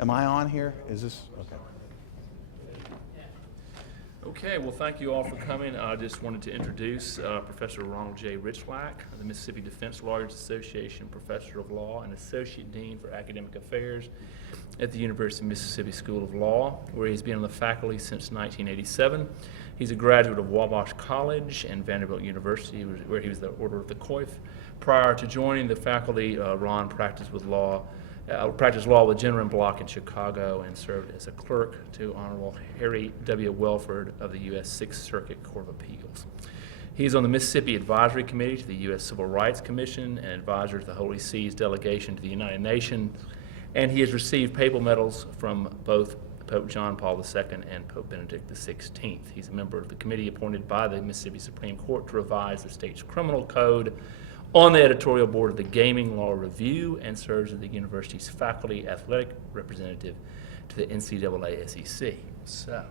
Am I on here? Is this, okay. Okay, well, thank you all for coming. I just wanted to introduce Professor Ronald J. Rychlak, the Mississippi Defense Lawyers Association Professor of Law and Associate Dean for Academic Affairs at the University of Mississippi School of Law, where he's been on the faculty since 1987. He's a graduate of Wabash College and Vanderbilt University, where he was the Order of the Coif. Prior to joining the faculty, Ron practiced law with Jenner and Block in Chicago and served as a clerk to Honorable Harry W. Welford of the U.S. Sixth Circuit Court of Appeals. He's on the Mississippi Advisory Committee to the U.S. Civil Rights Commission and advisor to the Holy See's delegation to the United Nations, and he has received papal medals from both Pope John Paul II and Pope Benedict XVI. He's a member of the committee appointed by the Mississippi Supreme Court to revise the state's criminal code, on the editorial board of the Gaming Law Review, and serves as the university's faculty athletic representative to the NCAA SEC. So,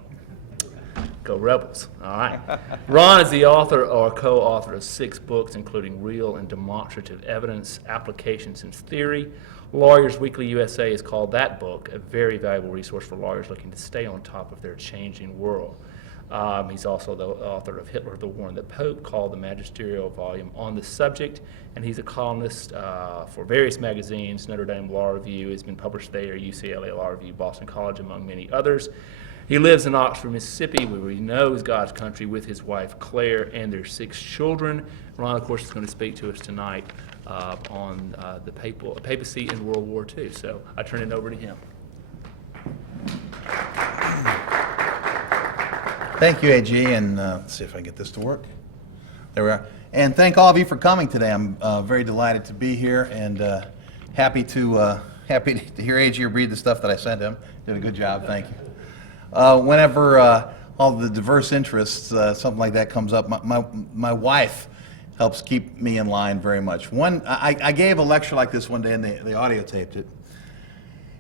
go Rebels. All right. Ron is the author or co-author of 6 books, including Real and Demonstrative Evidence, Applications and Theory. Lawyers Weekly USA has called that book a very valuable resource for lawyers looking to stay on top of their changing world. He's also the author of Hitler, the War and the Pope, called the magisterial volume on the subject, and he's a columnist for various magazines. Notre Dame Law Review has been published there, UCLA Law Review, Boston College, among many others. He lives in Oxford, Mississippi, where he knows God's country, with his wife Claire and their 6 children. Ron, of course, is going to speak to us tonight on the papacy in World War II. So I turn it over to him. Thank you, AG, and let's see if I can get this to work. There we are. And thank all of you for coming today. I'm very delighted to be here and happy to hear AG read the stuff that I sent him. Did a good job, thank you. Whenever all the diverse interests, something like that comes up, my wife helps keep me in line very much. I gave a lecture like this one day, and they audio taped it,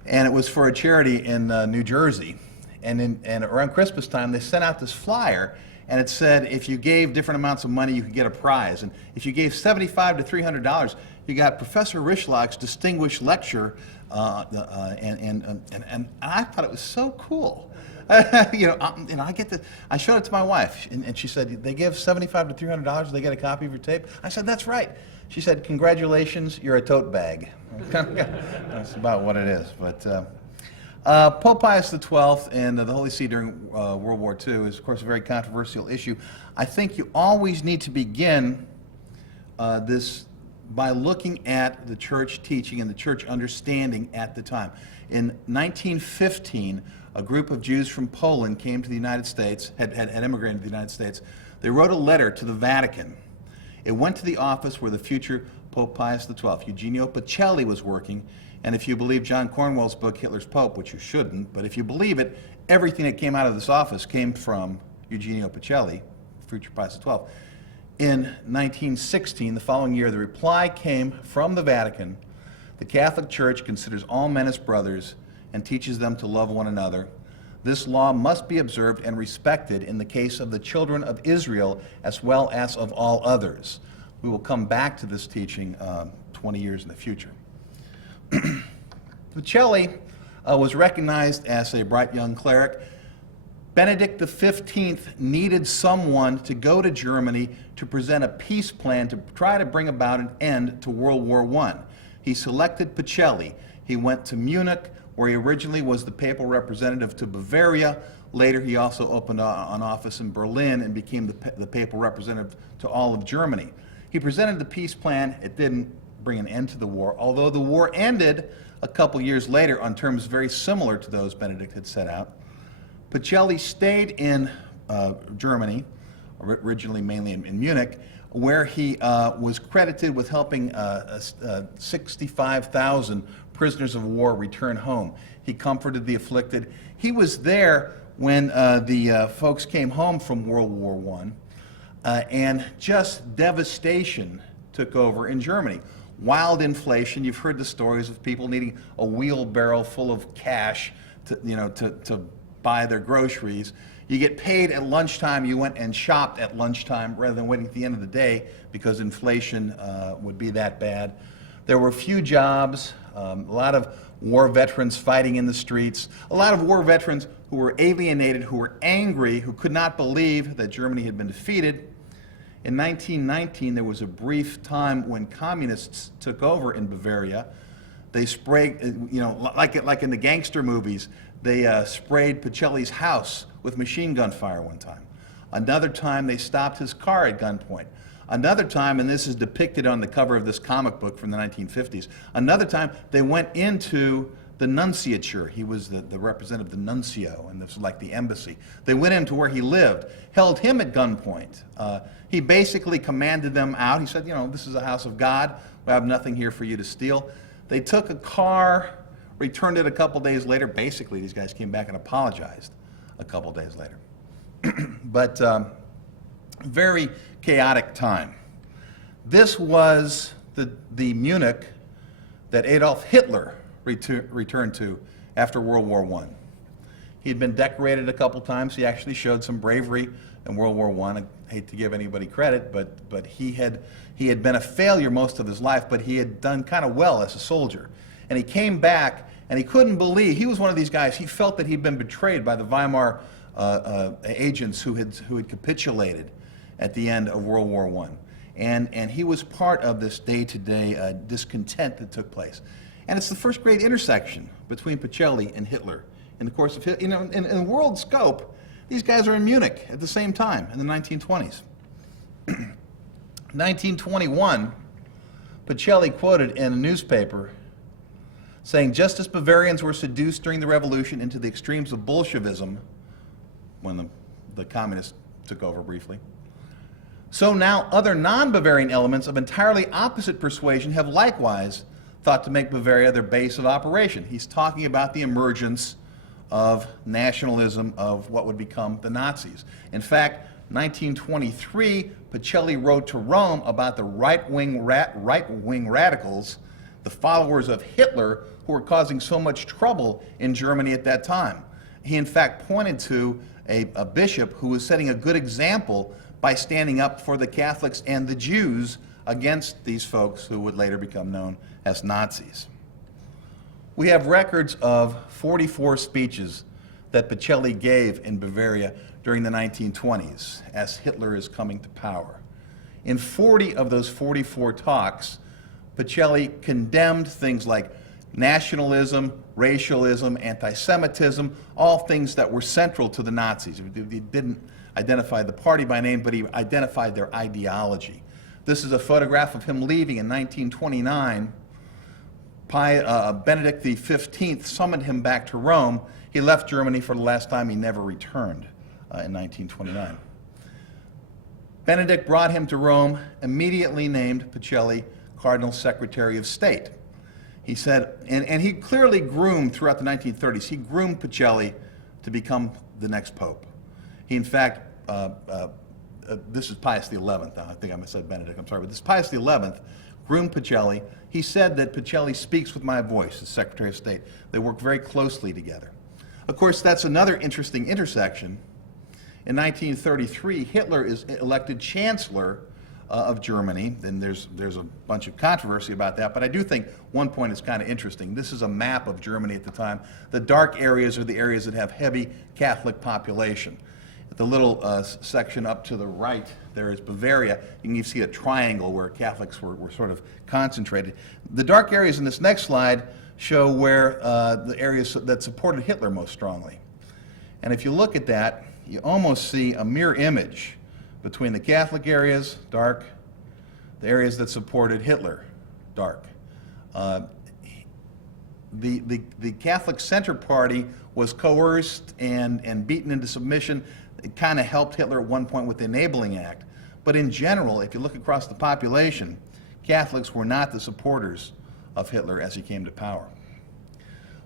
and it was for a charity in New Jersey. And around Christmas time, they sent out this flyer, and it said if you gave different amounts of money, you could get a prize. And if you gave $75 to $300, you got Professor Rychlak's distinguished lecture, and I thought it was so cool. I showed it to my wife, and she said, they give $75 to $300, they get a copy of your tape? I said, that's right. She said, congratulations, you're a tote bag. That's about what it is. But Pope Pius XII and the Holy See during World War II is, of course, a very controversial issue. I think you always need to begin this by looking at the church teaching and the church understanding at the time. In 1915, a group of Jews from Poland came to the United States, had immigrated to the United States. They wrote a letter to the Vatican. It went to the office where the future Pope Pius XII, Eugenio Pacelli, was working. And if you believe John Cornwell's book, Hitler's Pope, which you shouldn't, but if you believe it, everything that came out of this office came from Eugenio Pacelli, future Pius XII. In 1916, the following year, the reply came from the Vatican. The Catholic Church considers all men as brothers and teaches them to love one another. This law must be observed and respected in the case of the children of Israel as well as of all others. We will come back to this teaching 20 years in the future. Pacelli was recognized as a bright young cleric. Benedict XV needed someone to go to Germany to present a peace plan to try to bring about an end to World War I. He selected Pacelli. He went to Munich, where he originally was the papal representative to Bavaria. Later, he also opened an office in Berlin and became the papal representative to all of Germany. He presented the peace plan. It didn't bring an end to the war, although the war ended a couple years later on terms very similar to those Benedict had set out. Pacelli stayed in Germany, originally mainly in Munich, where he was credited with helping 65,000 prisoners of war return home. He comforted the afflicted. He was there when the folks came home from World War I, and just devastation took over in Germany. Wild inflation. You've heard the stories of people needing a wheelbarrow full of cash to buy their groceries. You get paid at lunchtime. You went and shopped at lunchtime rather than waiting at the end of the day because inflation would be that bad. There were few jobs. A lot of war veterans fighting in the streets, a lot of war veterans who were alienated, who were angry, who could not believe that Germany had been defeated. In 1919, there was a brief time when communists took over in Bavaria. They sprayed, like in the gangster movies, they sprayed Pacelli's house with machine gun fire one time. Another time, they stopped his car at gunpoint. Another time, and this is depicted on the cover of this comic book from the 1950s, another time they went into the nunciature. He was the representative, the nuncio, and this was like the embassy. They went into where he lived, held him at gunpoint. He basically commanded them out. He said, this is a house of God. We have nothing here for you to steal. They took a car, returned it a couple days later. Basically, these guys came back and apologized a couple days later. But very chaotic time. This was the Munich that Adolf Hitler returned to after World War I. He had been decorated a couple times. He actually showed some bravery in World War I. I hate to give anybody credit, but he had been a failure most of his life, but he had done kind of well as a soldier. And he came back, and he couldn't believe, he was one of these guys, he felt that he'd been betrayed by the Weimar agents who had capitulated at the end of World War I. And he was part of this day-to-day discontent that took place. And it's the first great intersection between Pacelli and Hitler. In the course of, in world scope, these guys are in Munich at the same time in the 1920s. 1921, Pacelli quoted in a newspaper saying, just as Bavarians were seduced during the revolution into the extremes of Bolshevism, when the communists took over briefly, so now other non-Bavarian elements of entirely opposite persuasion have likewise thought to make Bavaria their base of operation. He's talking about the emergence of nationalism of what would become the Nazis. In fact, 1923, Pacelli wrote to Rome about the right-wing radicals, the followers of Hitler, who were causing so much trouble in Germany at that time. He in fact pointed to a bishop who was setting a good example by standing up for the Catholics and the Jews against these folks who would later become known as Nazis. We have records of 44 speeches that Pacelli gave in Bavaria during the 1920s as Hitler is coming to power. In 40 of those 44 talks, Pacelli condemned things like nationalism, racialism, anti-Semitism, all things that were central to the Nazis. He didn't identify the party by name, but he identified their ideology. This is a photograph of him leaving in 1929. Benedict XV summoned him back to Rome. He left Germany for the last time. He never returned in 1929. Benedict brought him to Rome, immediately named Pacelli Cardinal Secretary of State. He said, and he clearly groomed throughout the 1930s, he groomed Pacelli to become the next pope. He in fact, this is Pius XI, I think I said Benedict, I'm sorry, but this is Pius XI, groomed Pacelli. He said that Pacelli speaks with my voice as Secretary of State. They work very closely together. Of course, that's another interesting intersection. In 1933, Hitler is elected Chancellor of Germany, and there's a bunch of controversy about that, but I do think one point is kind of interesting. This is a map of Germany at the time. The dark areas are the areas that have heavy Catholic population. The little section up to the right there is Bavaria. You can see a triangle where Catholics were sort of concentrated. The dark areas in this next slide show where the areas that supported Hitler most strongly. And if you look at that, you almost see a mirror image between the Catholic areas, dark, the areas that supported Hitler, dark. The Catholic Center Party was coerced and beaten into submission. It kind of helped Hitler at one point with the Enabling Act. But in general, if you look across the population, Catholics were not the supporters of Hitler as he came to power.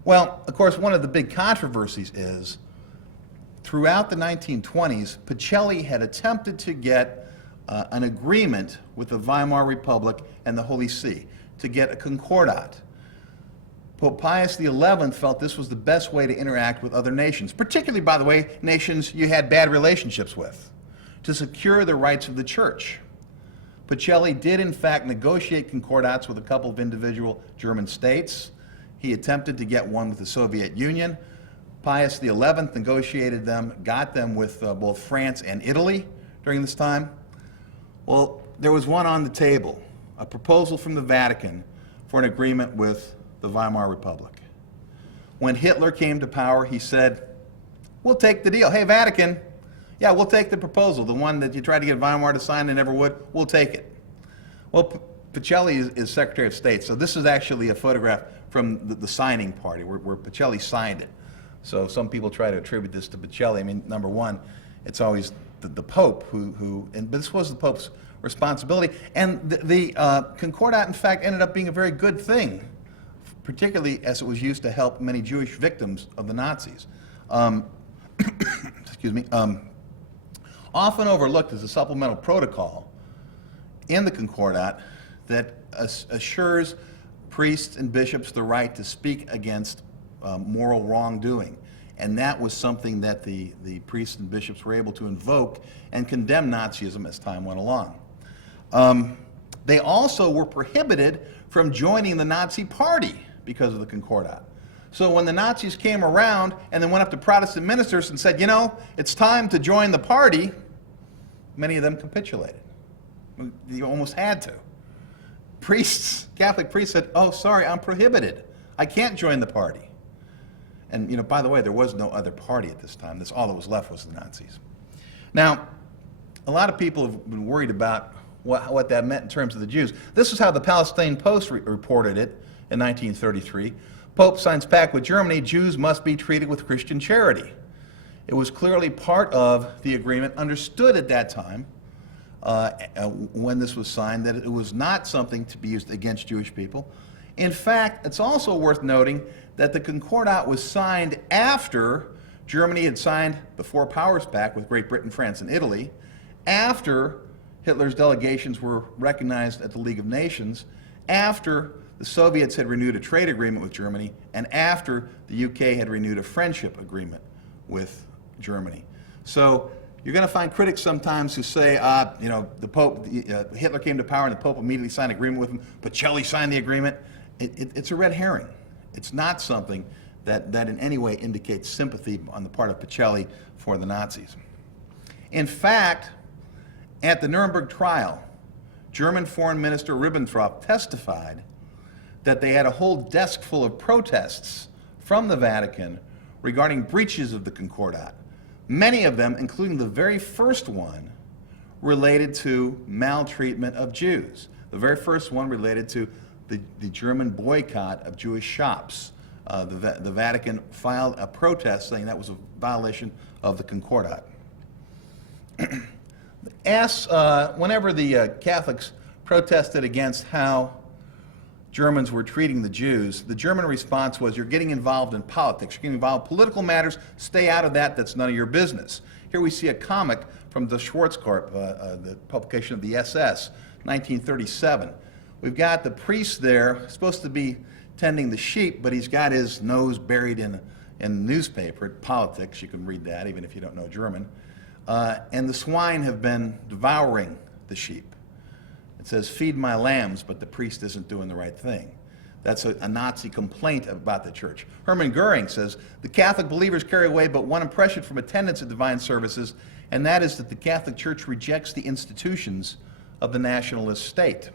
Well, of course, one of the big controversies is throughout the 1920s, Pacelli had attempted to get an agreement with the Weimar Republic and the Holy See to get a concordat. Pope Pius XI felt this was the best way to interact with other nations, particularly, by the way, nations you had bad relationships with, to secure the rights of the church. Pacelli did, in fact, negotiate concordats with a couple of individual German states. He attempted to get one with the Soviet Union. Pius XI negotiated them, got them with both France and Italy during this time. Well, there was one on the table, a proposal from the Vatican for an agreement with the Weimar Republic. When Hitler came to power, he said, "We'll take the deal. Hey, Vatican, yeah, we'll take the proposal, the one that you tried to get Weimar to sign and never would, we'll take it." Well, Pacelli is Secretary of State, so this is actually a photograph from the signing party where Pacelli signed it. So some people try to attribute this to Pacelli. I mean, number one, it's always the Pope but this was the Pope's responsibility. And the Concordat, in fact, ended up being a very good thing, particularly as it was used to help many Jewish victims of the Nazis. Excuse me. Often overlooked is a supplemental protocol in the Concordat that assures priests and bishops the right to speak against moral wrongdoing. And that was something that the priests and bishops were able to invoke and condemn Nazism as time went along. They also were prohibited from joining the Nazi party because of the Concordat. So when the Nazis came around and then went up to Protestant ministers and said, you know, it's time to join the party, many of them capitulated. You almost had to. Priests, Catholic priests said, "Oh, sorry, I'm prohibited. I can't join the party." And, you know, by the way, there was no other party at this time. All that was left was the Nazis. Now, a lot of people have been worried about what that meant in terms of the Jews. This is how the Palestine Post reported it in 1933. Pope signs pact with Germany, Jews must be treated with Christian charity. It was clearly part of the agreement, understood at that time, when this was signed, that it was not something to be used against Jewish people. In fact, it's also worth noting that the Concordat was signed after Germany had signed the Four Powers Pact with Great Britain, France, and Italy, after Hitler's delegations were recognized at the League of Nations, after the Soviets had renewed a trade agreement with Germany, and after the UK had renewed a friendship agreement with Germany. So you're going to find critics sometimes who say, you know, the Pope, Hitler came to power and the Pope immediately signed an agreement with him. Pacelli signed the agreement. It's a red herring. It's not something that in any way indicates sympathy on the part of Pacelli for the Nazis. In fact, at the Nuremberg trial, German Foreign Minister Ribbentrop testified that they had a whole desk full of protests from the Vatican regarding breaches of the Concordat. Many of them, including the very first one, related to maltreatment of Jews. The very first one related to the German boycott of Jewish shops. The Vatican filed a protest saying that was a violation of the Concordat. Whenever the Catholics protested against how Germans were treating the Jews, the German response was, you're getting involved in politics, you're getting involved in political matters, stay out of that, that's none of your business. Here we see a comic from the Schwarzkopf, the publication of the SS, 1937. We've got the priest there, supposed to be tending the sheep, but he's got his nose buried in the newspaper, politics, you can read that even if you don't know German. And the swine have been devouring the sheep. It says, feed my lambs, but the priest isn't doing the right thing. That's a Nazi complaint about the church. Hermann Goering says, the Catholic believers carry away but one impression from attendance at divine services, and that is that the Catholic Church rejects the institutions of the nationalist state.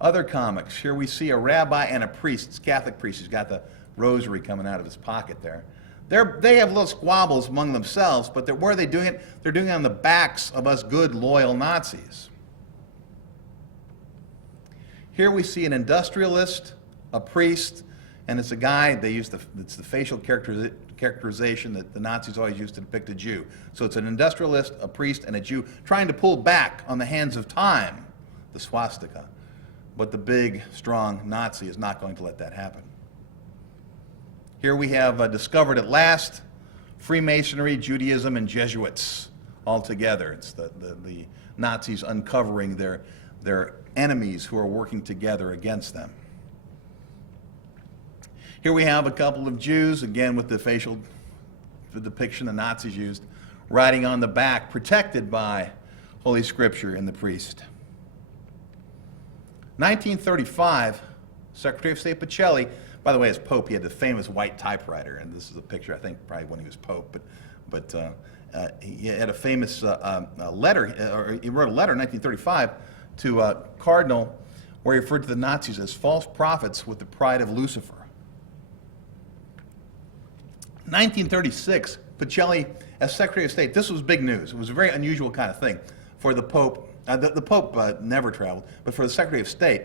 Other comics, here we see a rabbi and a priest, it's a Catholic priest, he's got the rosary coming out of his pocket there. They have little squabbles among themselves, but where are they doing it? They're doing it on the backs of us good, loyal Nazis. Here we see an industrialist, a priest, and it's a guy, it's the facial characterization that the Nazis always used to depict a Jew. So it's an industrialist, a priest, and a Jew trying to pull back on the hands of time, the swastika. But the big, strong Nazi is not going to let that happen. Here we have discovered at last Freemasonry, Judaism, and Jesuits all together. It's the Nazis uncovering their enemies who are working together against them. Here we have a couple of Jews, again with the facial depiction the Nazis used, riding on the back, protected by Holy Scripture and the priest. 1935, Secretary of State Pacelli By the way, as Pope, he had the famous white typewriter, and this is a picture, I think, probably when he was Pope, but he had a famous letter, or he wrote a letter in 1935 to Cardinal, where he referred to the Nazis as false prophets with the pride of Lucifer. 1936, Pacelli, as Secretary of State, this was big news. It was a very unusual kind of thing for the Pope. The Pope never traveled, but for the Secretary of State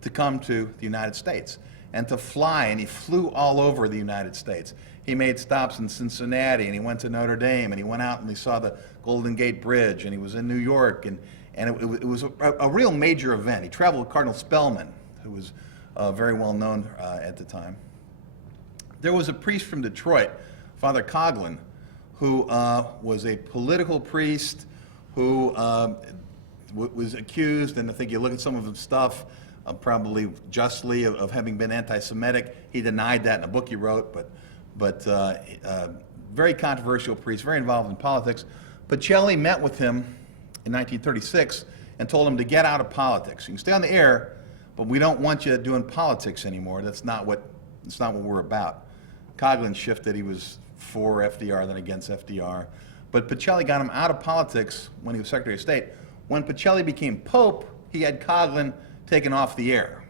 to come to the United States and to fly, and he flew all over the United States. He made stops in Cincinnati, and he went to Notre Dame, and he went out and he saw the Golden Gate Bridge, and he was in New York, and it was a real major event. He traveled with Cardinal Spellman, who was very well known at the time. There was a priest from Detroit, Father Coughlin, who was a political priest who was accused, and I think you look at some of his stuff, probably justly, of having been anti-Semitic. He denied that in a book he wrote, but very controversial priest, very involved in politics. Pacelli met with him in 1936 and told him to get out of politics. You can stay on the air, but we don't want you doing politics anymore. That's not what we're about. Coughlin shifted. He was for FDR, then against FDR. But Pacelli got him out of politics when he was Secretary of State. When Pacelli became Pope, he had Coughlin taken off the air.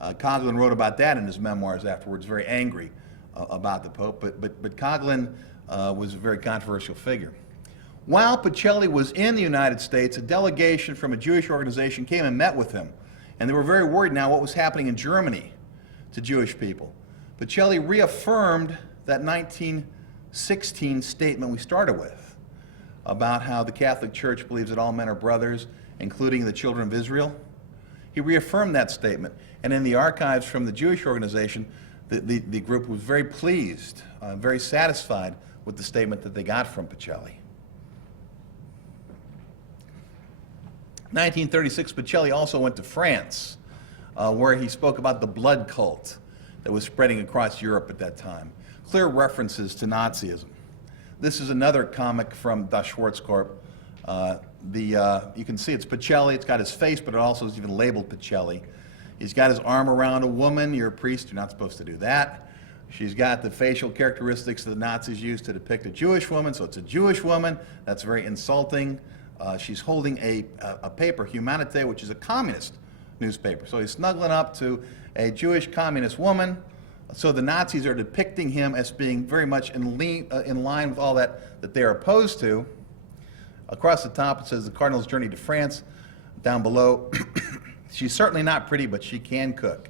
Coughlin wrote about that in his memoirs afterwards, very angry about the Pope, but Coughlin was a very controversial figure. While Pacelli was in the United States, a delegation from a Jewish organization came and met with him, and they were very worried now what was happening in Germany to Jewish people. Pacelli reaffirmed that 1916 statement we started with about how the Catholic Church believes that all men are brothers, including the children of Israel. He reaffirmed that statement, and in the archives from the Jewish organization, the group was very pleased, very satisfied with the statement that they got from Pacelli. 1936, Pacelli also went to France, where he spoke about the blood cult that was spreading across Europe at that time. Clear references to Nazism. This is another comic from Das Schwarzkorb. You can see it's Pacelli. It's got his face, but it also is even labeled Pacelli. He's got his arm around a woman. You're a priest. You're not supposed to do that. She's got the facial characteristics that the Nazis used to depict a Jewish woman, so it's a Jewish woman. That's very insulting. She's holding a paper, Humanité, which is a communist newspaper. So he's snuggling up to a Jewish communist woman. So the Nazis are depicting him as being very much in line with all that they're opposed to. Across the top, it says the Cardinal's journey to France. Down below, she's certainly not pretty, but she can cook.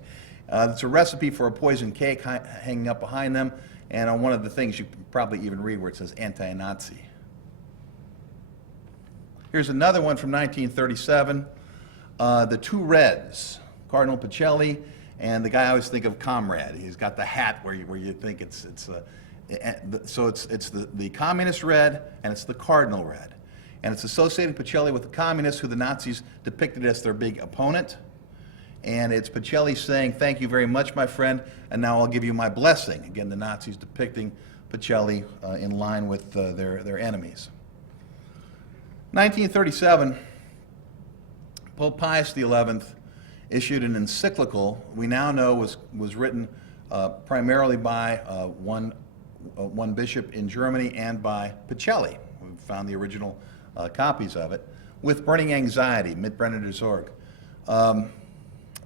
It's a recipe for a poison cake hanging up behind them. And on one of the things you can probably even read where it says anti-Nazi. Here's another one from 1937. The two Reds, Cardinal Pacelli and the guy I always think of, Comrade. He's got the hat where you think it's the communist red and it's the cardinal red. And it's associating Pacelli with the communists who the Nazis depicted as their big opponent. And it's Pacelli saying, thank you very much, my friend, and now I'll give you my blessing. Again, the Nazis depicting Pacelli in line with their enemies. 1937, Pope Pius XI issued an encyclical we now know was written primarily by one bishop in Germany and by Pacelli. We found the original copies of it, with burning anxiety, mit brennender Sorge.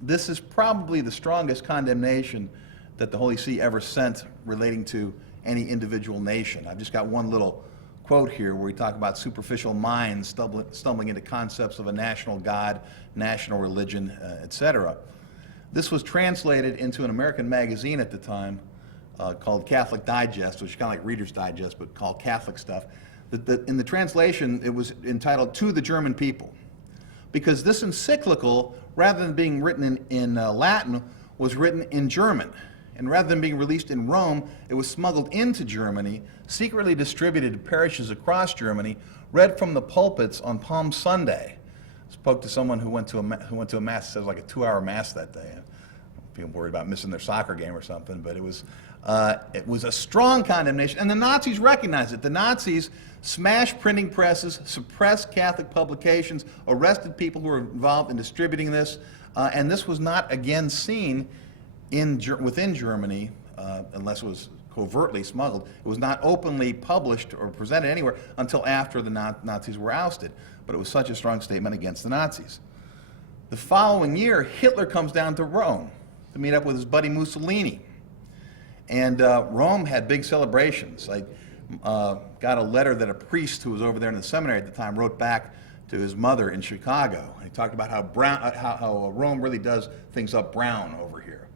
This is probably the strongest condemnation that the Holy See ever sent relating to any individual nation. I've just got one little quote here where we talk about superficial minds stumbling into concepts of a national God, national religion, etc. This was translated into an American magazine at the time called Catholic Digest, which is kind of like Reader's Digest, but called Catholic stuff. In the translation, it was entitled To the German People, because this encyclical, rather than being written in Latin, was written in German. And rather than being released in Rome, it was smuggled into Germany, secretly distributed to parishes across Germany, read from the pulpits on Palm Sunday. I spoke to someone who went to a mass. It said it was like a 2-hour mass that day. People worried about missing their soccer game or something, but it was a strong condemnation, and the Nazis recognized it. The Nazis smashed printing presses, suppressed Catholic publications, arrested people who were involved in distributing this, and this was not again seen within Germany, unless it was covertly smuggled. It was not openly published or presented anywhere until after the Nazis were ousted. But it was such a strong statement against the Nazis. The following year, Hitler comes down to Rome to meet up with his buddy Mussolini. And Rome had big celebrations. I got a letter that a priest who was over there in the seminary at the time wrote back to his mother in Chicago. He talked about how Rome really does things up brown over here.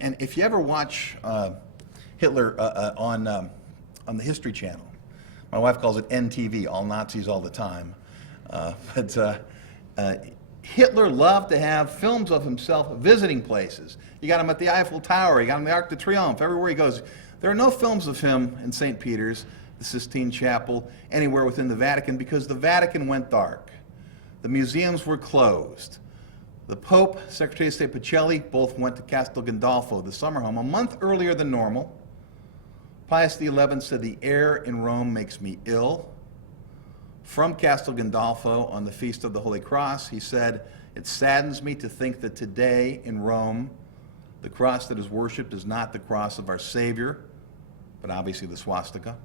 And if you ever watch Hitler on the History Channel, my wife calls it NTV, all Nazis all the time. Hitler loved to have films of himself visiting places. You got him at the Eiffel Tower, you got him at the Arc de Triomphe, everywhere he goes. There are no films of him in St. Peter's, the Sistine Chapel, anywhere within the Vatican, because the Vatican went dark. The museums were closed. The Pope, Secretary of State Pacelli, both went to Castel Gandolfo, the summer home, a month earlier than normal. Pius XI said, "The air in Rome makes me ill." From Castel Gandolfo on the Feast of the Holy Cross, he said, "It saddens me to think that today in Rome, the cross that is worshipped is not the cross of our Savior, but obviously the swastika."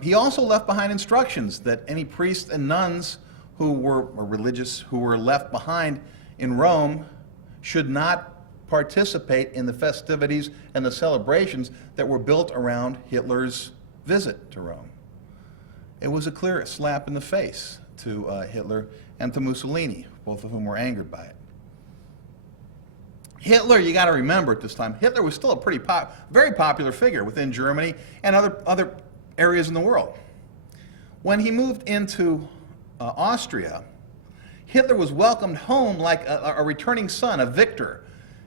He also left behind instructions that any priests and nuns who were or religious who were left behind in Rome should not participate in the festivities and the celebrations that were built around Hitler's visit to Rome. It was a clear slap in the face to Hitler and to Mussolini, both of whom were angered by it. Hitler, you got to remember at this time, Hitler was still a very popular figure within Germany and other areas in the world. When he moved into Austria, Hitler was welcomed home like a returning son, a victor.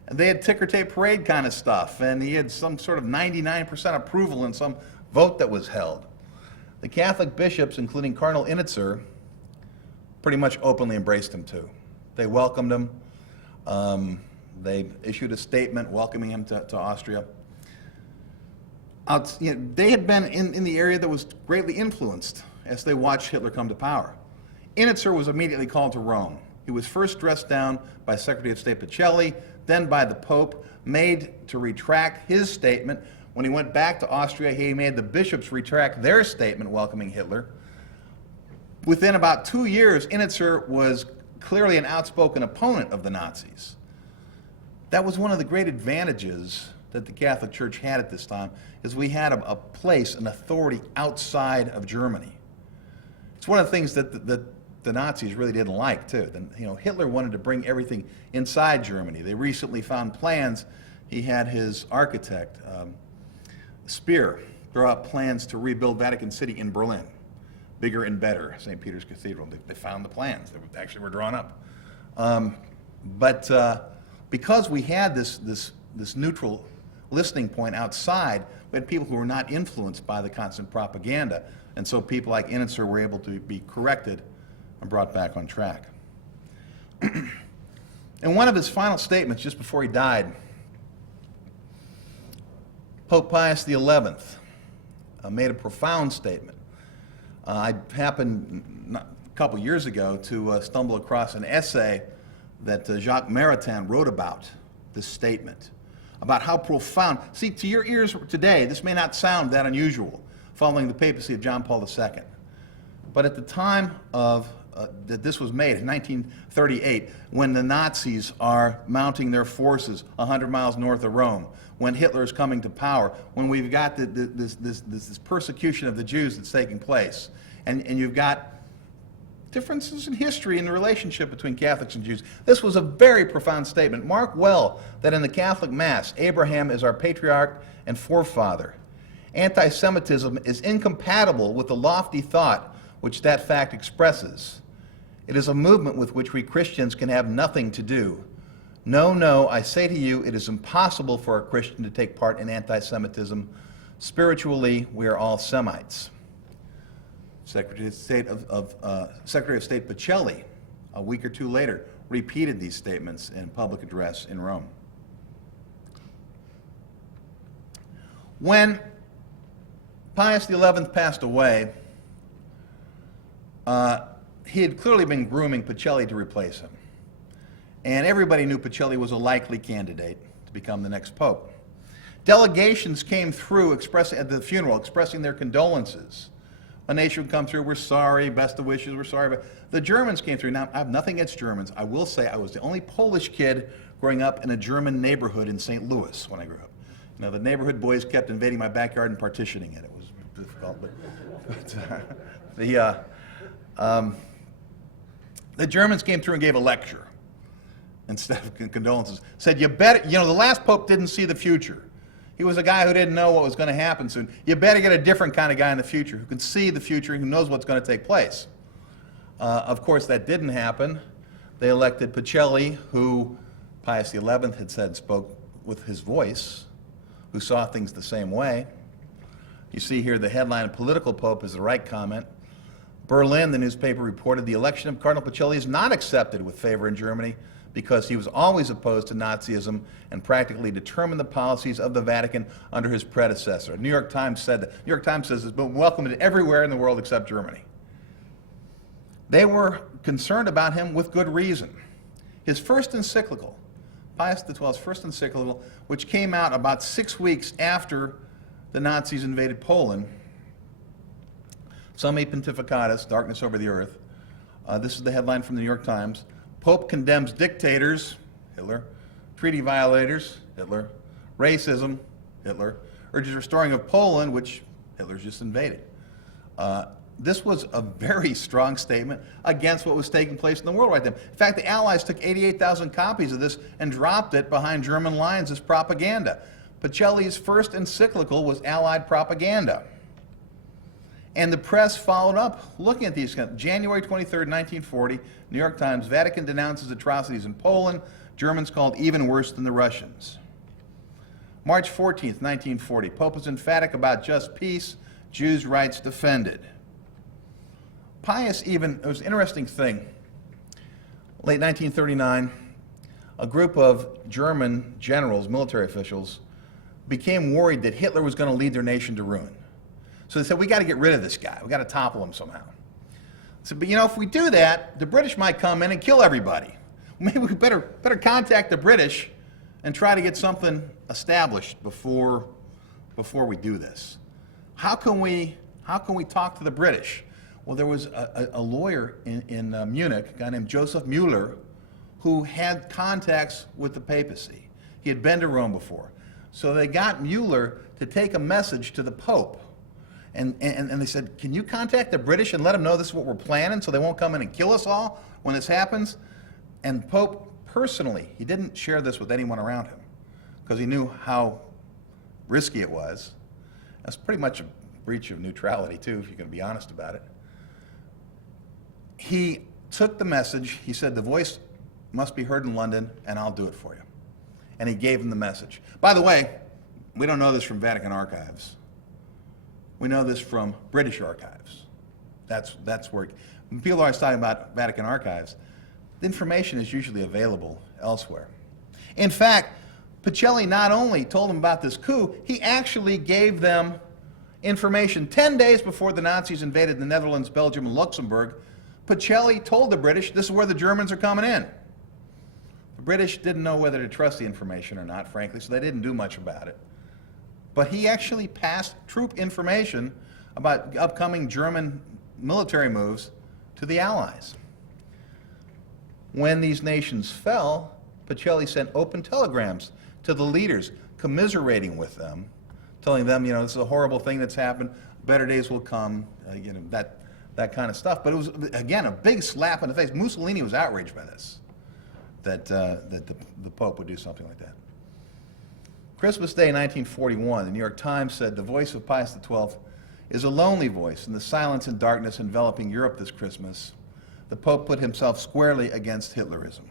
And they had ticker tape parade kind of stuff, and he had some sort of 99% approval in some vote that was held. The Catholic bishops, including Cardinal Initzer, pretty much openly embraced him too. They welcomed him. They issued a statement welcoming him to Austria. They had been in the area that was greatly influenced as they watched Hitler come to power. Initzer was immediately called to Rome. He was first dressed down by Secretary of State Pacelli, then by the Pope, made to retract his statement. When he went back to Austria, he made the bishops retract their statement welcoming Hitler. Within about 2 years, Initzer was clearly an outspoken opponent of the Nazis. That was one of the great advantages that the Catholic Church had at this time, is we had a place, an authority outside of Germany. It's one of the things that the Nazis really didn't like, too. Hitler wanted to bring everything inside Germany. They recently found plans. He had his architect, Speer, draw up plans to rebuild Vatican City in Berlin. Bigger and better, St. Peter's Cathedral. They found the plans that actually were drawn up. Because we had this neutral listening point outside, we had people who were not influenced by the constant propaganda. And so people like Initzer were able to be corrected and brought back on track. In one of his final statements, just before he died, Pope Pius XI made a profound statement. I happened a couple years ago to stumble across an essay that Jacques Maritain wrote about this statement, about how profound. See, to your ears today, this may not sound that unusual, following the papacy of John Paul II. But at the time of that this was made in 1938, when the Nazis are mounting their forces 100 miles north of Rome, when Hitler is coming to power, when we've got this persecution of the Jews that's taking place, and you've got differences in history in the relationship between Catholics and Jews. This was a very profound statement. Mark well that in the Catholic Mass, Abraham is our patriarch and forefather. Anti-Semitism is incompatible with the lofty thought which that fact expresses. It is a movement with which we Christians can have nothing to do. No, no, I say to you, it is impossible for a Christian to take part in anti-Semitism. Spiritually, we are all Semites. Secretary of State Pacelli, a week or two later, repeated these statements in public address in Rome. When Pius XI passed away, he had clearly been grooming Pacelli to replace him. and everybody knew Pacelli was a likely candidate to become the next pope. Delegations came through at the funeral, expressing their condolences. A nation would come through, we're sorry, best of wishes, we're sorry. But the Germans came through. Now, I have nothing against Germans. I will say I was the only Polish kid growing up in a German neighborhood in St. Louis when I grew up. You know, the neighborhood boys kept invading my backyard and partitioning it. It was difficult, the Germans came through and gave a lecture instead of condolences. Said, you better, you know, the last pope didn't see the future. He was a guy who didn't know what was going to happen soon. You better get a different kind of guy in the future who can see the future and who knows what's going to take place. Of course, that didn't happen. They elected Pacelli, who Pius XI had said spoke with his voice, who saw things the same way. You see here the headline, "Political Pope," is the right comment. Berlin, the newspaper, reported the election of Cardinal Pacelli is not accepted with favor in Germany because he was always opposed to Nazism and practically determined the policies of the Vatican under his predecessor. New York Times said that. New York Times says it's been welcomed everywhere in the world except Germany. They were concerned about him with good reason. His first encyclical, Pius XII's first encyclical, which came out about 6 weeks after the Nazis invaded Poland, Summi Pontificatus, Darkness Over the Earth. This is the headline from the New York Times. Pope condemns dictators, Hitler, treaty violators, Hitler, racism, Hitler, urges restoring of Poland, which Hitler's just invaded. This was a very strong statement against what was taking place in the world right then. In fact, the Allies took 88,000 copies of this and dropped it behind German lines as propaganda. Pacelli's first encyclical was Allied propaganda. And the press followed up looking at these. January 23rd, 1940, New York Times, Vatican denounces atrocities in Poland, Germans called even worse than the Russians. March 14th, 1940, Pope is emphatic about just peace, Jews' rights defended. Pius even, it was an interesting thing, late 1939, a group of German generals, military officials, became worried that Hitler was going to lead their nation to ruin. So they said, we got to get rid of this guy. We got to topple him somehow. So, but you know, if we do that, the British might come in and kill everybody. Maybe we better contact the British and try to get something established before we do this. How can we talk to the British? Well, there was a lawyer in Munich, a guy named Joseph Mueller, who had contacts with the papacy. He had been to Rome before. So they got Mueller to take a message to the Pope. And they said, can you contact the British and let them know this is what we're planning so they won't come in and kill us all when this happens? And Pope personally, he didn't share this with anyone around him because he knew how risky it was. That's pretty much a breach of neutrality too, if you're going to be honest about it. He took the message, he said, the voice must be heard in London and I'll do it for you. And he gave him the message. By the way, we don't know this from Vatican archives. We know this from British archives. That's where, when people are always talking about Vatican archives, the information is usually available elsewhere. In fact, Pacelli not only told them about this coup, he actually gave them information 10 days before the Nazis invaded the Netherlands, Belgium, and Luxembourg. Pacelli told the British, this is where the Germans are coming in. The British didn't know whether to trust the information or not, frankly, so they didn't do much about it. But he actually passed troop information about upcoming German military moves to the Allies. When these nations fell, Pacelli sent open telegrams to the leaders, commiserating with them, telling them, you know, this is a horrible thing that's happened, better days will come, you know, that kind of stuff. But it was, again, a big slap in the face. Mussolini was outraged by this, that the Pope would do something like that. Christmas Day, 1941, the New York Times said, the voice of Pius XII is a lonely voice in the silence and darkness enveloping Europe this Christmas. The Pope put himself squarely against Hitlerism.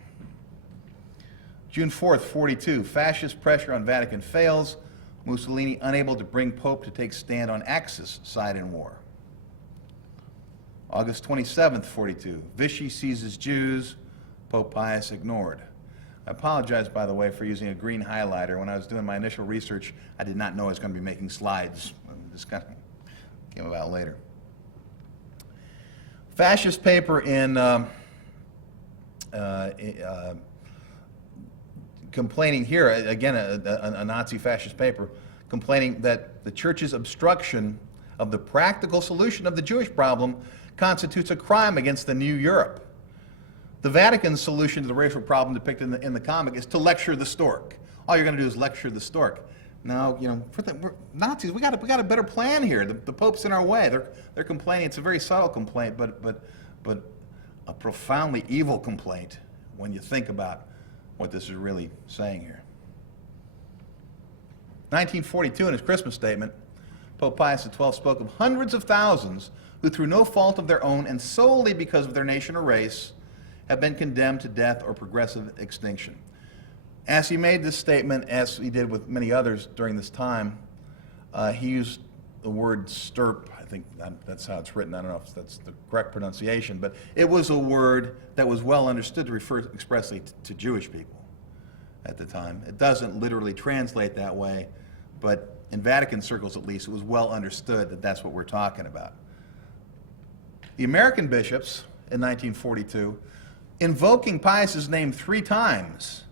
June 4th, 42, fascist pressure on Vatican fails. Mussolini unable to bring Pope to take stand on Axis side in war. August 27th, 42, Vichy seizes Jews, Pope Pius ignored. I apologize, by the way, for using a green highlighter. When I was doing my initial research, I did not know I was going to be making slides. This kind of came about later. Fascist paper in complaining here, again, a Nazi fascist paper, complaining that the church's obstruction of the practical solution of the Jewish problem constitutes a crime against the new Europe. The Vatican's solution to the racial problem depicted in the comic is to lecture the stork. All you're going to do is lecture the stork. Now, we're Nazis, we got a better plan here. The Pope's in our way. They're complaining. It's a very subtle complaint, but a profoundly evil complaint when you think about what this is really saying here. 1942, in his Christmas statement, Pope Pius XII spoke of hundreds of thousands who, through no fault of their own and solely because of their nation or race, have been condemned to death or progressive extinction. As he made this statement, as he did with many others during this time, he used the word stirp. I think that's how it's written. I don't know if that's the correct pronunciation, but it was a word that was well understood to refer expressly to Jewish people at the time. It doesn't literally translate that way, but in Vatican circles at least, it was well understood that that's what we're talking about. The American bishops in 1942, invoking Pius's name 3 times,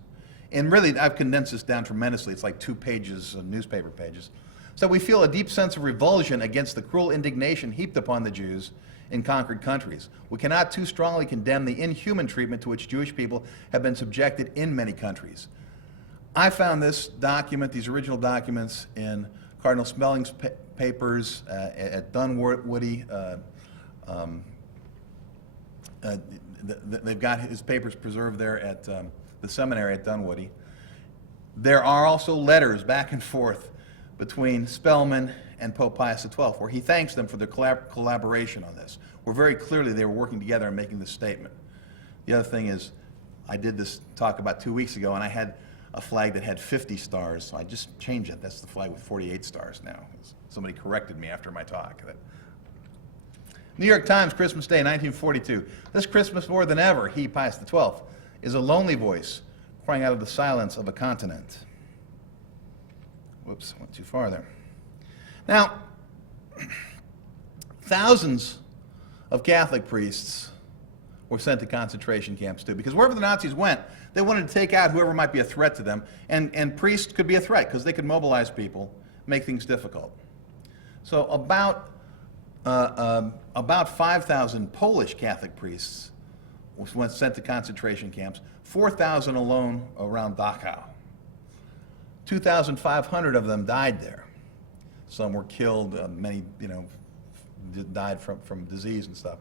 and really I've condensed this down tremendously, it's like 2 pages, newspaper pages, so we feel a deep sense of revulsion against the cruel indignation heaped upon the Jews in conquered countries. We cannot too strongly condemn the inhuman treatment to which Jewish people have been subjected in many countries. I found this document, these original documents, in Cardinal Smelling's papers at Dunwoody. They've got his papers preserved there at the seminary at Dunwoody. There are also letters back and forth between Spellman and Pope Pius XII, where he thanks them for their collaboration on this, where very clearly they were working together and making this statement. The other thing is, I did this talk about 2 weeks ago, and I had a flag that had 50 stars, so I just changed it. That's the flag with 48 stars now. Somebody corrected me after my talk. New York Times, Christmas Day, 1942. This Christmas more than ever, he, Pius XII, is a lonely voice crying out of the silence of a continent. Whoops, went too far there. Now, thousands of Catholic priests were sent to concentration camps too, because wherever the Nazis went, they wanted to take out whoever might be a threat to them, and priests could be a threat because they could mobilize people, make things difficult. So about 5,000 Polish Catholic priests were sent to concentration camps, 4,000 alone around Dachau. 2,500 of them died there. Some were killed, many, died from disease and stuff.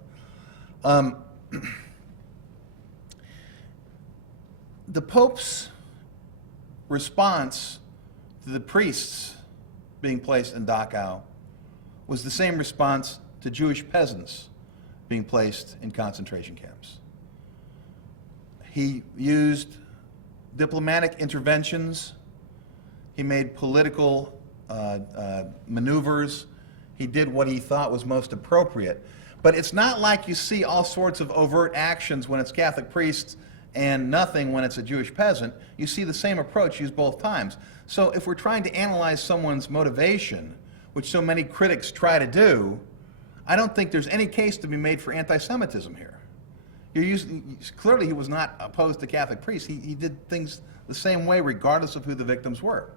The Pope's response to the priests being placed in Dachau was the same response to Jewish peasants being placed in concentration camps. He used diplomatic interventions. He made political maneuvers. He did what he thought was most appropriate. But it's not like you see all sorts of overt actions when it's Catholic priests and nothing when it's a Jewish peasant. You see the same approach used both times. So if we're trying to analyze someone's motivation, which so many critics try to do, I don't think there's any case to be made for anti-Semitism here. Clearly he was not opposed to Catholic priests. He did things the same way regardless of who the victims were.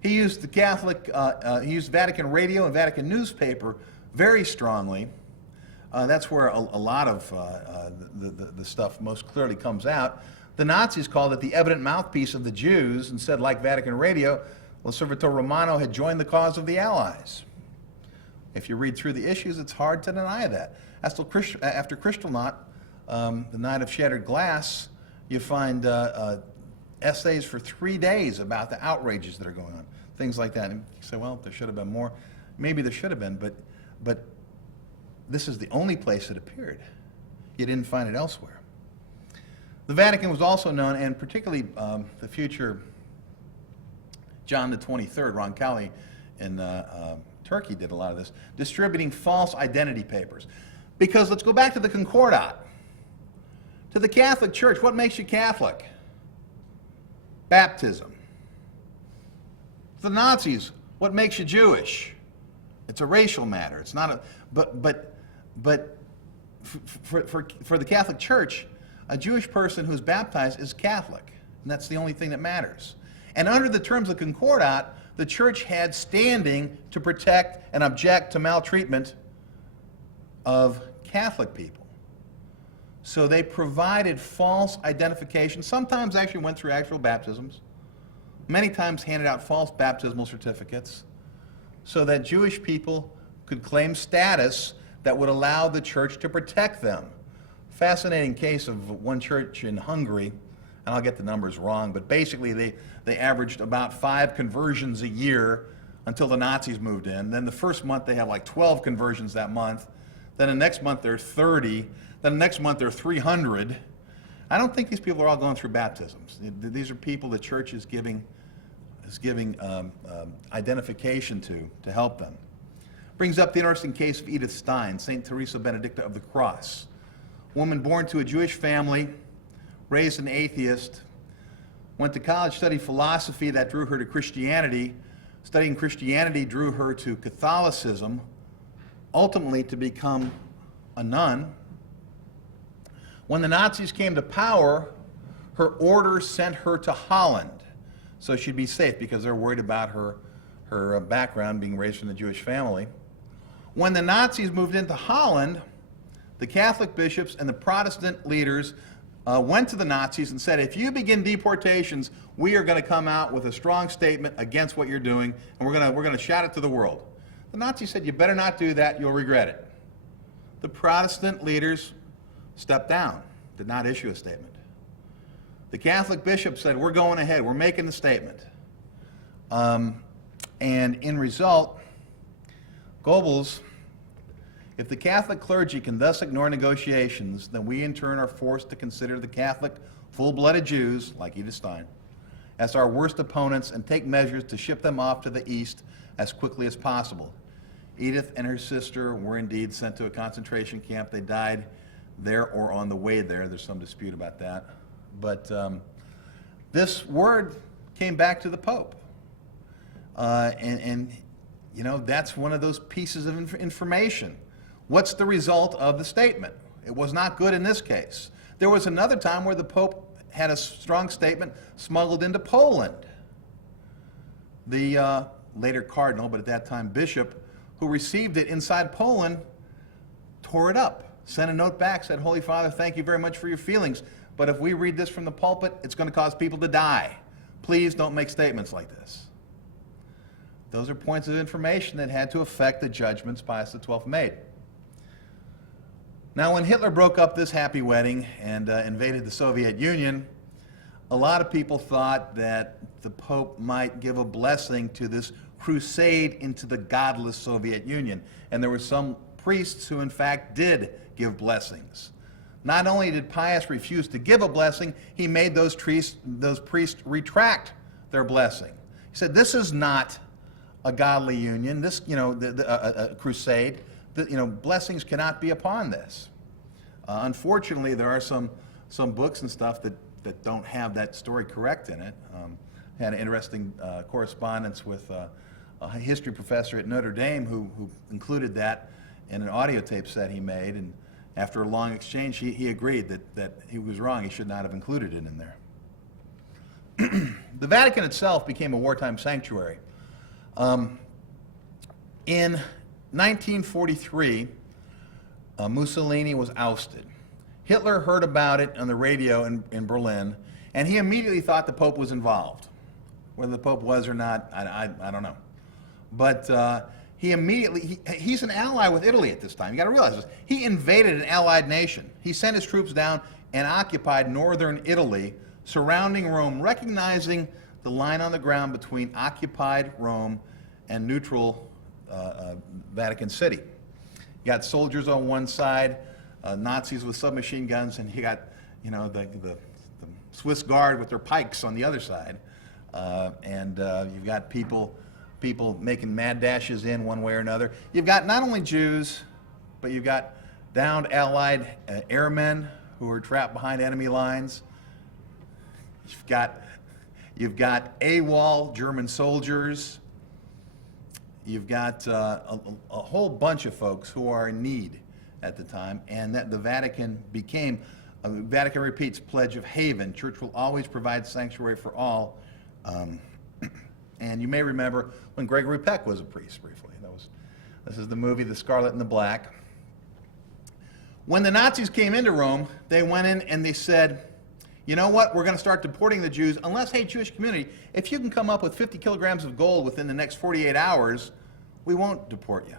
He used he used Vatican radio and Vatican newspaper very strongly. That's where a lot of the stuff most clearly comes out. The Nazis called it the evident mouthpiece of the Jews and said, like Vatican radio, L'Osservatore Romano had joined the cause of the Allies. If you read through the issues, it's hard to deny that. After Kristallnacht, the Night of Shattered Glass, you find essays for 3 days about the outrages that are going on, things like that. And you say, well, there should have been more. Maybe there should have been, but this is the only place it appeared. You didn't find it elsewhere. The Vatican was also known, and particularly the future John the 23rd, Roncalli in Turkey did a lot of this, distributing false identity papers. Because let's go back to the Concordat. To the Catholic Church, what makes you Catholic? Baptism. To the Nazis, what makes you Jewish? It's a racial matter. It's not a, but for the Catholic Church, a Jewish person who's baptized is Catholic. And that's the only thing that matters. And under the terms of Concordat, the church had standing to protect and object to maltreatment of Catholic people. So they provided false identification, sometimes actually went through actual baptisms, many times handed out false baptismal certificates, so that Jewish people could claim status that would allow the church to protect them. Fascinating case of one church in Hungary, and I'll get the numbers wrong, but basically they averaged about 5 conversions a year until the Nazis moved in. Then the first month they have like 12 conversions that month. Then the next month they're 30. Then the next month they're 300. I don't think these people are all going through baptisms. These are people the church is giving identification to help them. Brings up the interesting case of Edith Stein, St. Teresa Benedicta of the Cross. Woman born to a Jewish family, raised an atheist, went to college, studied philosophy, that drew her to Christianity. Studying Christianity drew her to Catholicism, ultimately to become a nun. When the Nazis came to power, her order sent her to Holland, so she'd be safe because they're worried about her background, being raised from the Jewish family. When the Nazis moved into Holland, the Catholic bishops and the Protestant leaders went to the Nazis and said, if you begin deportations, we are going to come out with a strong statement against what you're doing, and we're going to shout it to the world. The Nazis said, you better not do that, you'll regret it. The Protestant leaders stepped down, did not issue a statement. The Catholic bishops said, we're going ahead, we're making the statement. And in result, Goebbels, if the Catholic clergy can thus ignore negotiations, then we in turn are forced to consider the Catholic full-blooded Jews, like Edith Stein, as our worst opponents and take measures to ship them off to the East as quickly as possible. Edith and her sister were indeed sent to a concentration camp. They died there or on the way there. There's some dispute about that. But this word came back to the Pope. And you know, that's one of those pieces of information. What's the result of the statement? It was not good in this case. There was another time where the Pope had a strong statement smuggled into Poland. The later cardinal, but at that time bishop, who received it inside Poland, tore it up, sent a note back, said, Holy Father, thank you very much for your feelings, but if we read this from the pulpit, it's going to cause people to die. Please don't make statements like this. Those are points of information that had to affect the judgments Pius XII made. Now, when Hitler broke up this happy wedding and invaded the Soviet Union, a lot of people thought that the Pope might give a blessing to this crusade into the godless Soviet Union. And there were some priests who, in fact, did give blessings. Not only did Pius refuse to give a blessing, he made those priests retract their blessing. He said, this is not a godly union, this, a crusade. Blessings cannot be upon this. Unfortunately, there are some books and stuff that don't have that story correct in it. Had an interesting correspondence with a history professor at Notre Dame who included that in an audio tape set he made, and after a long exchange, he agreed that he was wrong. He should not have included it in there. The Vatican itself became a wartime sanctuary. In 1943, Mussolini was ousted. Hitler heard about it on the radio in Berlin, and he immediately thought the Pope was involved. Whether the Pope was or not, I don't know. But he's an ally with Italy at this time. You got to realize this. He invaded an allied nation. He sent his troops down and occupied northern Italy, surrounding Rome, recognizing the line on the ground between occupied Rome and neutral Vatican City. You got soldiers on one side, Nazis with submachine guns, and you got the Swiss Guard with their pikes on the other side. And you've got people making mad dashes in one way or another. You've got not only Jews, but you've got downed Allied airmen who are trapped behind enemy lines. You've got AWOL German soldiers. You've got a whole bunch of folks who are in need at the time, and that the Vatican became The Vatican repeats Pledge of Haven. Church will always provide sanctuary for all. And you may remember when Gregory Peck was a priest briefly. This is the movie The Scarlet and the Black. When the Nazis came into Rome, they went in and they said, you know what, we're going to start deporting the Jews unless, hey, Jewish community, if you can come up with 50 kilograms of gold within the next 48 hours, we won't deport you.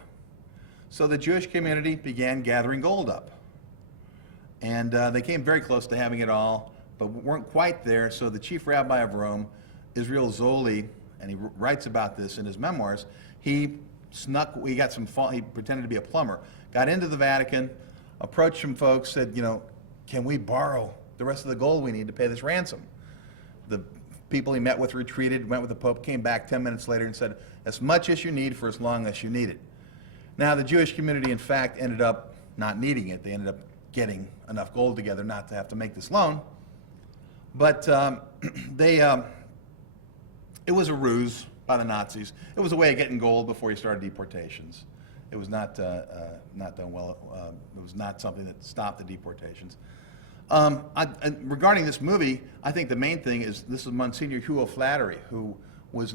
So the Jewish community began gathering gold up. And they came very close to having it all, but weren't quite there. So the chief rabbi of Rome, Israel Zoli, and he writes about this in his memoirs, he pretended to be a plumber, got into the Vatican, approached some folks, said, you know, can we borrow the rest of the gold we need to pay this ransom? The people he met with retreated, went with the Pope, came back 10 minutes later and said, as much as you need for as long as you need it. Now, the Jewish community, in fact, ended up not needing it. They ended up getting enough gold together not to have to make this loan. But it was a ruse by the Nazis. It was a way of getting gold before you started deportations. It was not done well. It was not something that stopped the deportations. Regarding this movie, I think the main thing is this is Monsignor Hugh O'Flaherty, who was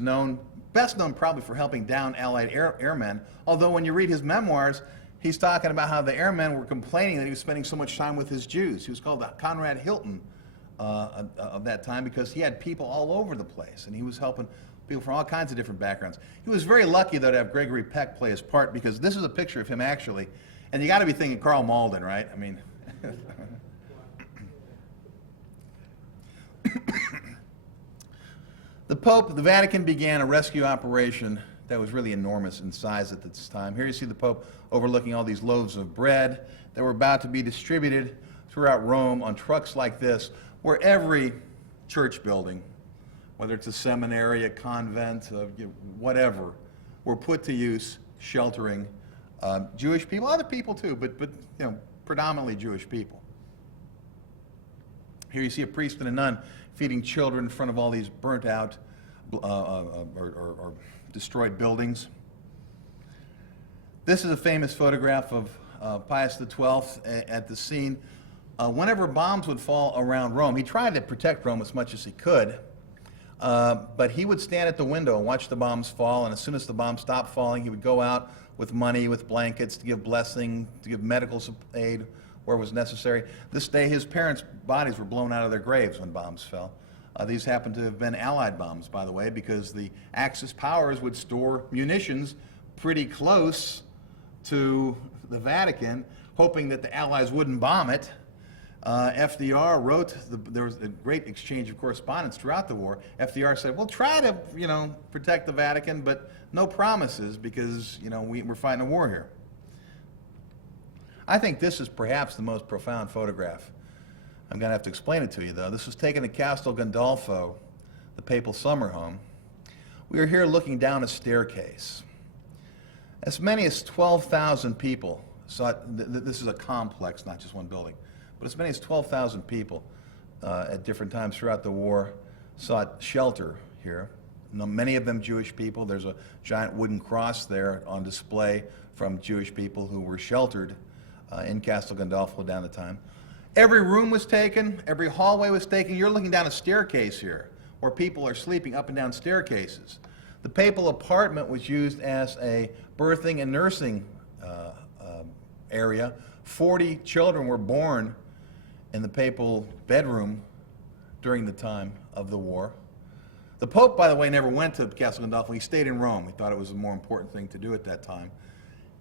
best known probably for helping down Allied airmen, although when you read his memoirs, he's talking about how the airmen were complaining that he was spending so much time with his Jews. He was called the Conrad Hilton of that time because he had people all over the place, and he was helping people from all kinds of different backgrounds. He was very lucky, though, to have Gregory Peck play his part, because this is a picture of him, actually, and you got to be thinking Karl Malden, right? I mean... The Vatican began a rescue operation that was really enormous in size at this time. Here you see the Pope overlooking all these loaves of bread that were about to be distributed throughout Rome on trucks like this, where every church building, whether it's a seminary, a convent, whatever, were put to use sheltering Jewish people, other people too, but predominantly Jewish people. Here you see a priest and a nun feeding children in front of all these burnt out or destroyed buildings. This is a famous photograph of Pius XII at the scene. Whenever bombs would fall around Rome, he tried to protect Rome as much as he could, but he would stand at the window and watch the bombs fall, and as soon as the bombs stopped falling, he would go out with money, with blankets, to give blessing, to give medical aid where it was necessary. This day, his parents' bodies were blown out of their graves when bombs fell. These happened to have been Allied bombs, by the way, because the Axis powers would store munitions pretty close to the Vatican, hoping that the Allies wouldn't bomb it. FDR wrote, there was a great exchange of correspondence throughout the war. FDR said, we'll try to, protect the Vatican, but no promises because, we're fighting a war here. I think this is perhaps the most profound photograph. I'm going to have to explain it to you, though. This was taken at Castel Gandolfo, the papal summer home. We are here looking down a staircase. As many as 12,000 people saw, this is a complex, not just one building, but as many as 12,000 people at different times throughout the war sought shelter here. Many of them Jewish people. There's a giant wooden cross there on display from Jewish people who were sheltered in Castel Gandolfo down the time. Every room was taken, every hallway was taken. You're looking down a staircase here where people are sleeping up and down staircases. The papal apartment was used as a birthing and nursing area. 40 children were born in the papal bedroom during the time of the war. The Pope, by the way, never went to Castel Gandolfo. He stayed in Rome. He thought it was a more important thing to do at that time.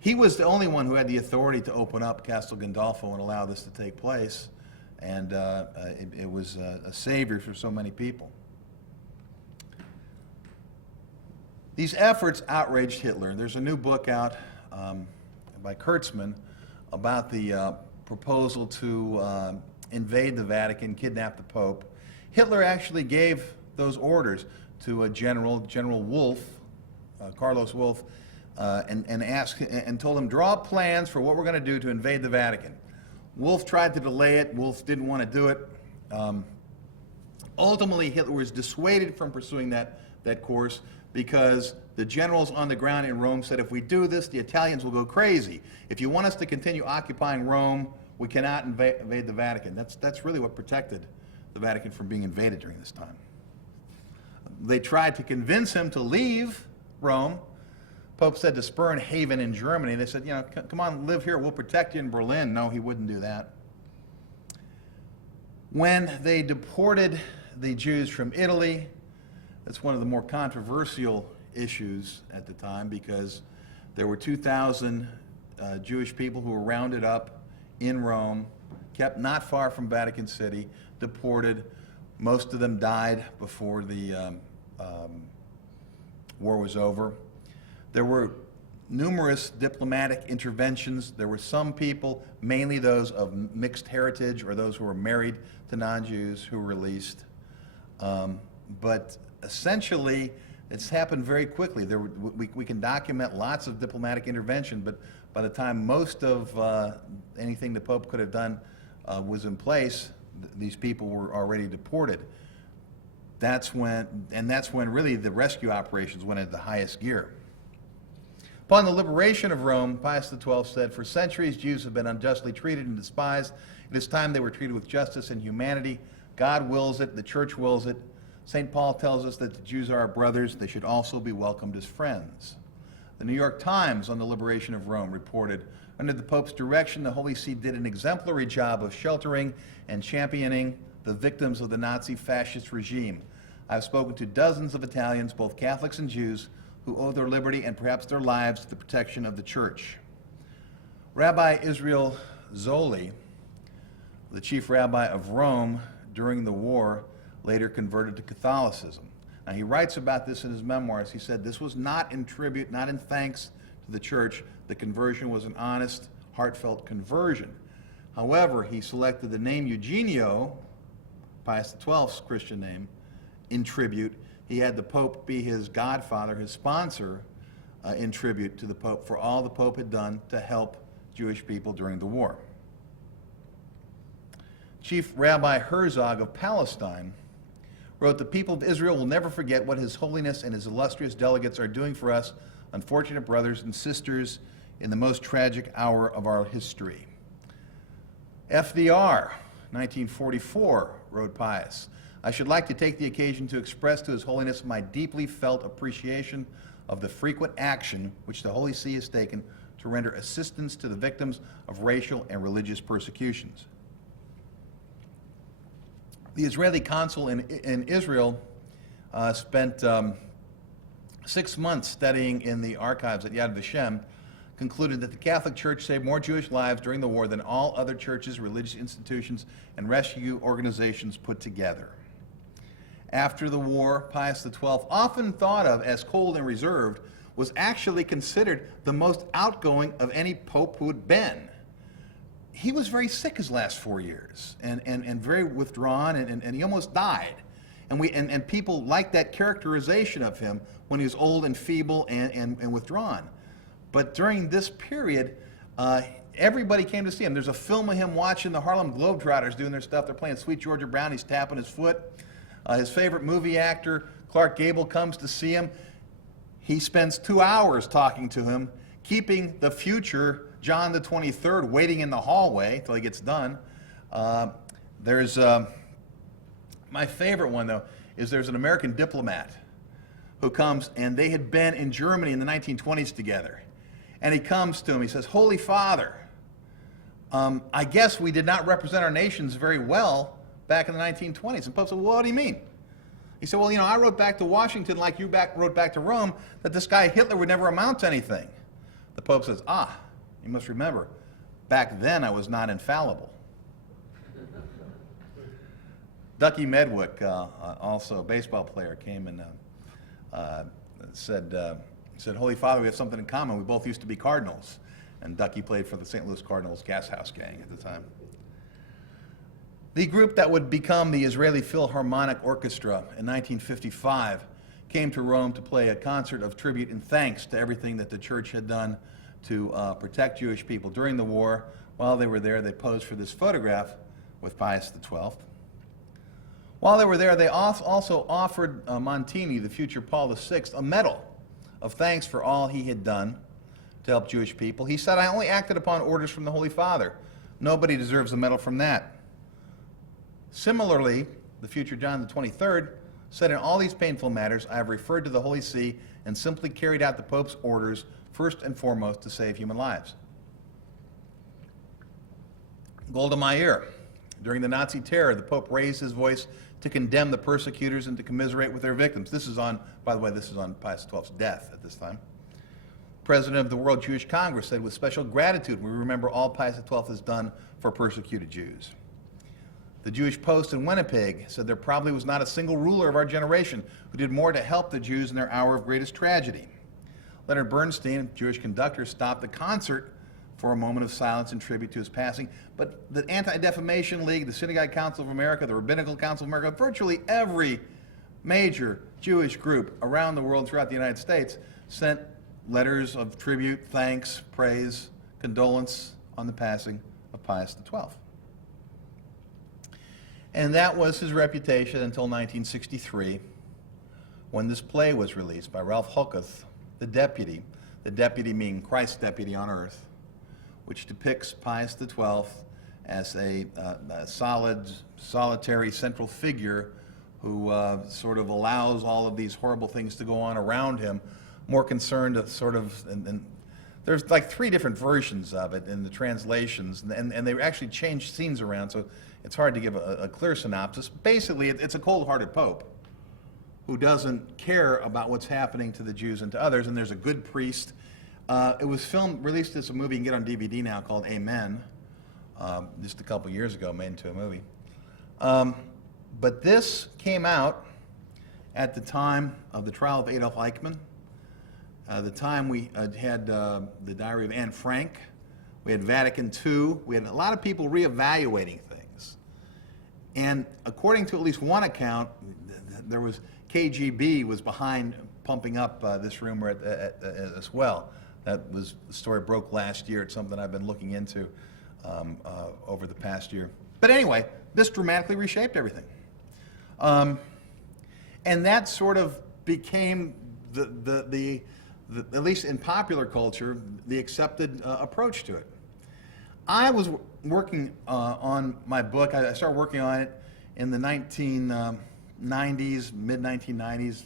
He was the only one who had the authority to open up Castel Gandolfo and allow this to take place, and it was a savior for so many people. These efforts outraged Hitler. There's a new book out by Kurtzman about the proposal to invade the Vatican, kidnap the Pope. Hitler actually gave those orders to a General Wolff, Carlos Wolff, and told him, draw plans for what we're going to do to invade the Vatican. Wolff tried to delay it. Wolff didn't want to do it. Ultimately, Hitler was dissuaded from pursuing that course because the generals on the ground in Rome said, if we do this, the Italians will go crazy. If you want us to continue occupying Rome, We cannot invade the Vatican. That's really what protected the Vatican from being invaded during this time. They tried to convince him to leave Rome. Pope said to spur in haven in Germany. They said, come on, live here. We'll protect you in Berlin. No, he wouldn't do that. When they deported the Jews from Italy, that's one of the more controversial issues at the time, because there were 2,000 Jewish people who were rounded up in Rome, kept not far from Vatican City, deported. Most of them died before the war was over. There were numerous diplomatic interventions. There were some people, mainly those of mixed heritage or those who were married to non-Jews, who were released. But essentially, it's happened very quickly. We can document lots of diplomatic intervention, but by the time most of anything the Pope could have done was in place, these people were already deported. That's when really the rescue operations went into the highest gear. Upon the liberation of Rome, Pius XII said, "For centuries, Jews have been unjustly treated and despised. It is time they were treated with justice and humanity. God wills it, the Church wills it. St. Paul tells us that the Jews are our brothers. They should also be welcomed as friends." The New York Times, on the liberation of Rome, reported, "Under the Pope's direction, the Holy See did an exemplary job of sheltering and championing the victims of the Nazi fascist regime. I've spoken to dozens of Italians, both Catholics and Jews, who owe their liberty and perhaps their lives to the protection of the Church." Rabbi Israel Zoli, the chief rabbi of Rome during the war, later converted to Catholicism. Now, he writes about this in his memoirs. He said, "This was not in tribute, not in thanks to the Church. The conversion was an honest, heartfelt conversion." However, he selected the name Eugenio, Pius XII's Christian name, in tribute. He had the Pope be his godfather, his sponsor, in tribute to the Pope for all the Pope had done to help Jewish people during the war. Chief Rabbi Herzog of Palestine wrote, "The people of Israel will never forget what His Holiness and his illustrious delegates are doing for us, unfortunate brothers and sisters, in the most tragic hour of our history." FDR, 1944, wrote Pius, "I should like to take the occasion to express to His Holiness my deeply felt appreciation of the frequent action which the Holy See has taken to render assistance to the victims of racial and religious persecutions." The Israeli consul in Israel spent 6 months studying in the archives at Yad Vashem, concluded that the Catholic Church saved more Jewish lives during the war than all other churches, religious institutions, and rescue organizations put together. After the war, Pius XII, often thought of as cold and reserved, was actually considered the most outgoing of any pope who had been. He was very sick his last 4 years and very withdrawn, and he almost died. And people liked that characterization of him when he was old and feeble and withdrawn. But during this period, everybody came to see him. There's a film of him watching the Harlem Globetrotters doing their stuff. They're playing Sweet Georgia Brown. He's tapping his foot. His favorite movie actor, Clark Gable, comes to see him. He spends 2 hours talking to him, keeping the future John the 23rd waiting in the hallway until he gets done. There's my favorite one, though, is there's an American diplomat who comes, and they had been in Germany in the 1920s together. And he comes to him, he says, "Holy Father, I guess we did not represent our nations very well back in the 1920s. And Pope said, "Well, what do you mean?" He said, "Well, I wrote back to Washington like you wrote back to Rome that this guy Hitler would never amount to anything." The Pope says, "You must remember, back then I was not infallible." Ducky Medwick, also a baseball player, came and said, "Holy Father, we have something in common. We both used to be Cardinals." And Ducky played for the St. Louis Cardinals Gas House Gang at the time. The group that would become the Israeli Philharmonic Orchestra in 1955 came to Rome to play a concert of tribute and thanks to everything that the Church had done to protect Jewish people during the war. While they were there, they posed for this photograph with Pius XII. While they were there, they also offered Montini, the future Paul VI, a medal of thanks for all he had done to help Jewish people. He said, "I only acted upon orders from the Holy Father. Nobody deserves a medal from that. Similarly, the future John the 23rd said, in all these painful matters, I have referred to the Holy See and simply carried out the Pope's orders, first and foremost to save human lives. Golda Meir. During the Nazi terror, the Pope raised his voice to condemn the persecutors and to commiserate with their victims. This is on, by the way, this is on Pius XII's death at this time. President of the World Jewish Congress said, with special gratitude, we remember all Pius XII has done for persecuted Jews. The Jewish Post in Winnipeg said there probably was not a single ruler of our generation who did more to help the Jews in their hour of greatest tragedy. Leonard Bernstein, Jewish conductor, stopped the concert for a moment of silence in tribute to his passing. But the Anti-Defamation League, the Synagogue Council of America, the Rabbinical Council of America, virtually every major Jewish group around the world throughout the United States sent letters of tribute, thanks, praise, condolence on the passing of Pius XII. And that was his reputation until 1963, when this play was released by Ralph Hoeketh, the deputy meaning Christ's deputy on earth, which depicts Pius XII as a solitary central figure who sort of allows all of these horrible things to go on around him, more concerned to sort of, and there's like 3 different versions of it in the translations, and they actually changed scenes around, so it's hard to give a clear synopsis. Basically, it's a cold-hearted pope who doesn't care about what's happening to the Jews and to others, and there's a good priest. It was released as a movie, you can get on DVD now, called Amen, just a couple years ago, made into a movie. But this came out at the time of the trial of Adolf Eichmann, the time we had the Diary of Anne Frank, we had Vatican II, we had a lot of people reevaluating things. And according to at least one account, there was KGB was behind pumping up this rumor as well. The story broke last year. It's something I've been looking into over the past year. But anyway, this dramatically reshaped everything. And that sort of became the at least in popular culture, the accepted approach to it. I was working on my book. I started working on it in the 1990s, mid-1990s.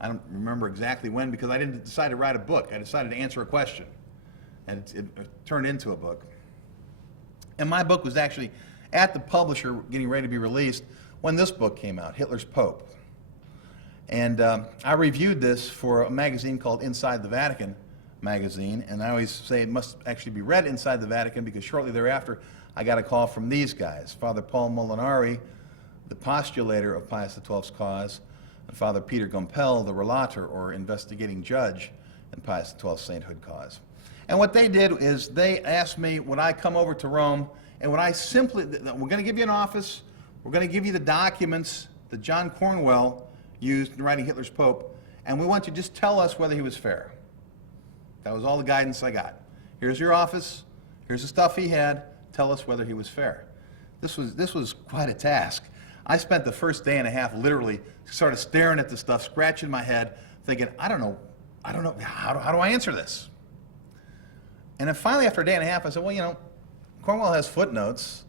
I don't remember exactly when, because I didn't decide to write a book. I decided to answer a question, and it turned into a book. And my book was actually at the publisher getting ready to be released when this book came out, Hitler's Pope. And I reviewed this for a magazine called Inside the Vatican magazine, and I always say it must actually be read inside the Vatican, because shortly thereafter I got a call from these guys, Father Paul Molinari, the postulator of Pius XII's cause, and Father Peter Gumpel, the relator or investigating judge in Pius XII's sainthood cause. And what they did is they asked me, would I come over to Rome, and would I simply, we're going to give you an office, we're going to give you the documents that John Cornwell used in writing Hitler's Pope, and we want you to just tell us whether he was fair. That was all the guidance I got. Here's your office, here's the stuff he had, tell us whether he was fair. This was quite a task. I spent the first day and a half literally sort of staring at the stuff, scratching my head, thinking, I don't know, how do I answer this? And then finally, after a day and a half, I said, well, you know, Cornwell has footnotes.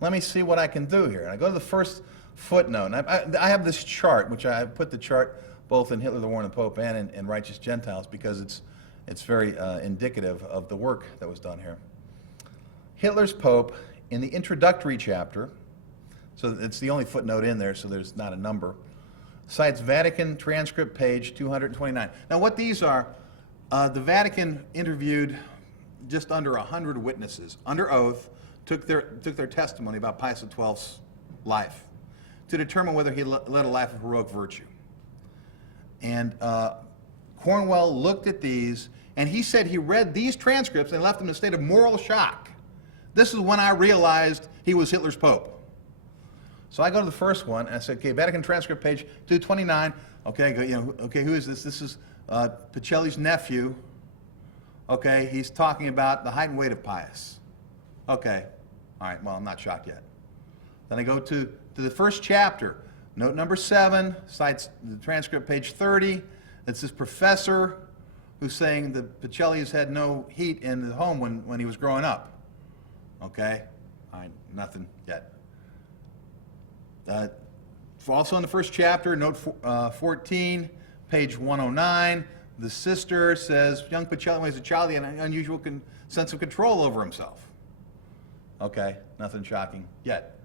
Let me see what I can do here. And I go to the first footnote, and I have this chart, which I put the chart both in Hitler, the War, and the Pope, and in Righteous Gentiles, because it's very indicative of the work that was done here. Hitler's Pope, in the introductory chapter, so it's the only footnote in there, so there's not a number, cites Vatican transcript page 229. Now what these are, the Vatican interviewed just under 100 witnesses under oath, took their testimony about Pius XII's life to determine whether he led a life of heroic virtue. And Cornwell looked at these, and he said he read these transcripts and left him in a state of moral shock. This is when I realized he was Hitler's Pope. So I go to the first one, and I said, okay, Vatican transcript page 229. Okay, okay, who is this? This is Pacelli's nephew. Okay, he's talking about the height and weight of Pius. Okay, all right, well, I'm not shocked yet. Then I go to the first chapter. Note number 7, cites the transcript page 30. It's this professor who's saying the Pacelli's had no heat in the home when he was growing up. Okay? All right, nothing yet. Also in the first chapter, note 14, page 109, the sister says, young Picelli, when he was a child, he had an unusual sense of control over himself. Okay, nothing shocking yet.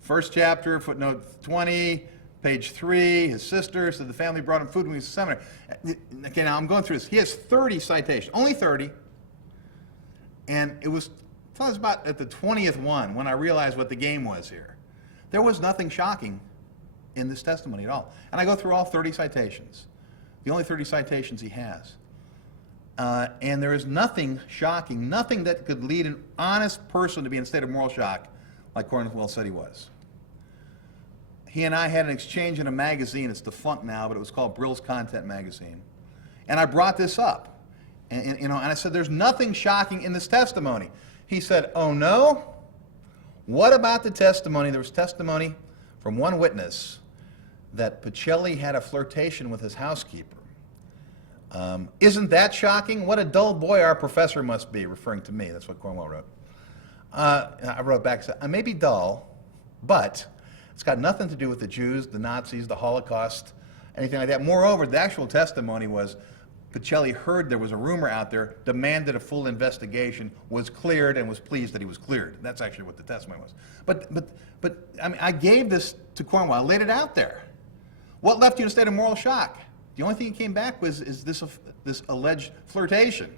First chapter, footnote 20, page 3, his sister said the family brought him food when he was in seminary. Okay, now I'm going through this. He has 30 citations, only 30. And it was, tell us about at the 20th one when I realized what the game was here. There was nothing shocking in this testimony at all. And I go through all 30 citations, the only 30 citations he has. And there is nothing shocking, nothing that could lead an honest person to be in a state of moral shock like Cornwell said he was. He and I had an exchange in a magazine. It's defunct now, but it was called Brill's Content Magazine. And I brought this up. And I said, there's nothing shocking in this testimony. He said, oh no? What about the testimony? There was testimony from one witness that Picelli had a flirtation with his housekeeper. Isn't that shocking? What a dull boy our professor must be, referring to me. That's what Cornwell wrote. I wrote back, said, I may be dull, but it's got nothing to do with the Jews, the Nazis, the Holocaust, anything like that. Moreover, the actual testimony was Picelli heard there was a rumor out there, demanded a full investigation, was cleared, and was pleased that he was cleared. That's actually what the testimony was. But I mean, I gave this to Cornwell, I laid it out there. What left you in a state of moral shock? The only thing he came back with is this alleged flirtation,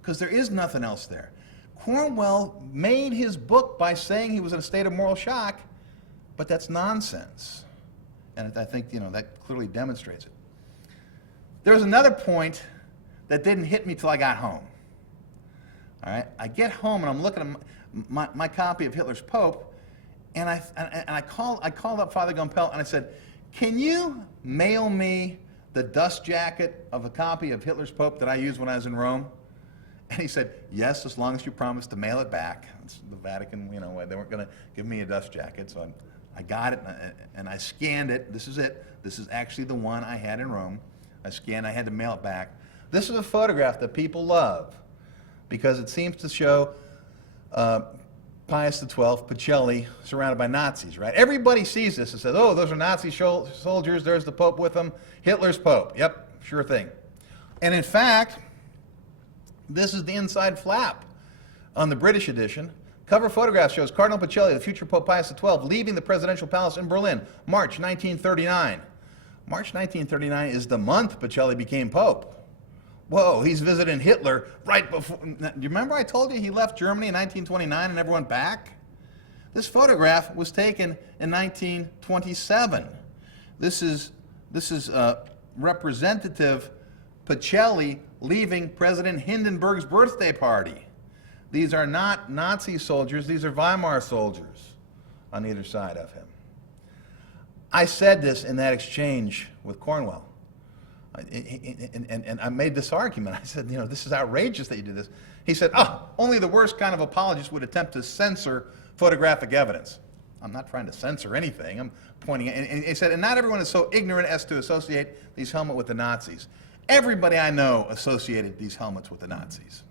because there is nothing else there. Cornwell made his book by saying he was in a state of moral shock, but that's nonsense. And I think, that clearly demonstrates it. There was another point that didn't hit me till I got home. All right, I get home and I'm looking at my copy of Hitler's Pope, and I called up Father Gumpel and I said, can you mail me the dust jacket of a copy of Hitler's Pope that I used when I was in Rome? And he said, yes, as long as you promise to mail it back. It's the Vatican, they weren't going to give me a dust jacket, so I got it and I scanned it. This is it. This is actually the one I had in Rome. I scanned, I had to mail it back. This is a photograph that people love because it seems to show Pius XII, Picelli, surrounded by Nazis, right? Everybody sees this and says, oh, those are Nazi soldiers, there's the Pope with them, Hitler's Pope. Yep, sure thing. And in fact, this is the inside flap on the British edition. Cover photograph shows Cardinal Picelli, the future Pope Pius XII, leaving the presidential palace in Berlin, March 1939. March 1939 is the month Picelli became Pope. Whoa, he's visiting Hitler right before. Do you remember I told you he left Germany in 1929 and never went back? This photograph was taken in 1927. This is Representative Picelli leaving President Hindenburg's birthday party. These are not Nazi soldiers, these are Weimar soldiers on either side of him. I said this in that exchange with Cornwell. And I made this argument. I said, this is outrageous that you do this. He said, only the worst kind of apologist would attempt to censor photographic evidence. I'm not trying to censor anything. I'm pointing, and he said, and not everyone is so ignorant as to associate these helmets with the Nazis. Everybody I know associated these helmets with the Nazis.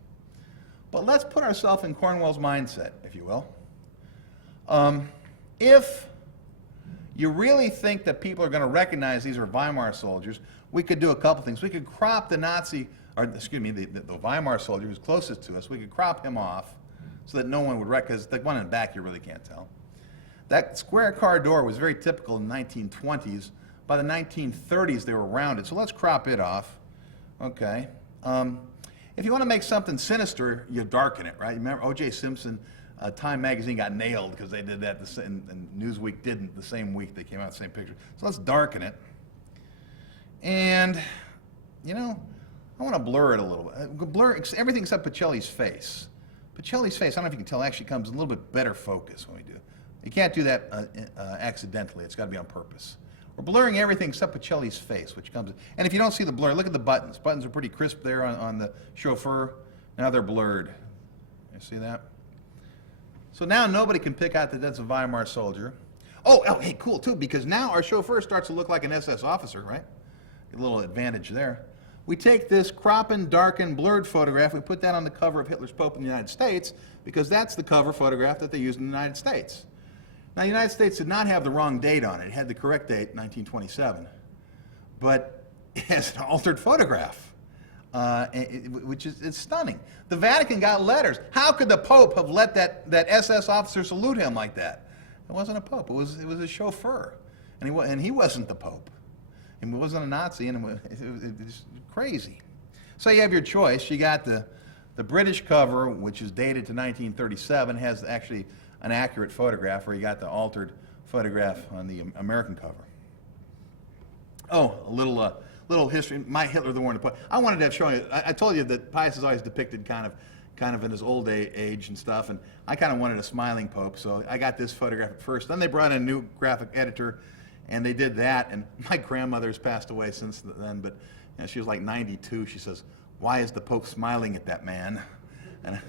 But let's put ourselves in Cornwell's mindset, if you will. If you really think that people are going to recognize these are Weimar soldiers, we could do a couple things. We could crop the Weimar soldier who's closest to us, we could crop him off so that no one would recognize, the one in the back you really can't tell. That square car door was very typical in the 1920s. By the 1930s, they were rounded, so let's crop it off. Okay. If you want to make something sinister, you darken it, right? You remember O.J. Simpson, Time magazine got nailed because they did that, and Newsweek didn't the same week they came out the same picture. So let's darken it. And, I want to blur it a little bit. Blur everything except Picelli's face. Picelli's face, I don't know if you can tell, actually comes in a little bit better focus when we do. You can't do that accidentally. It's got to be on purpose. We're blurring everything except Picelli's face, which comes in. And if you don't see the blur, look at the buttons. Buttons are pretty crisp there on the chauffeur. Now they're blurred. You see that? So now nobody can pick out that that's a Weimar soldier. Oh, hey, cool, too, because now our chauffeur starts to look like an SS officer, right? A little advantage there. We take this cropping, darkened, blurred photograph, we put that on the cover of Hitler's Pope in the United States, because that's the cover photograph that they used in the United States. Now, the United States did not have the wrong date on it. It had the correct date, 1927. But it has an altered photograph, which is it's stunning. The Vatican got letters. How could the Pope have let that SS officer salute him like that? It wasn't a Pope. It was a chauffeur. And he wasn't the Pope. And he wasn't a Nazi, and it was crazy. So you have your choice. You got the British cover, which is dated to 1937, has actually an accurate photograph, where you got the altered photograph on the American cover. Oh, a little history. My Hitler, the War in the Pope. I wanted to show you. I told you that Pius is always depicted kind of in his old age and stuff, and I kind of wanted a smiling Pope, so I got this photograph at first. Then they brought in a new graphic editor, and they did that. And my grandmother's passed away since then, but she was like 92. She says, "Why is the Pope smiling at that man?" And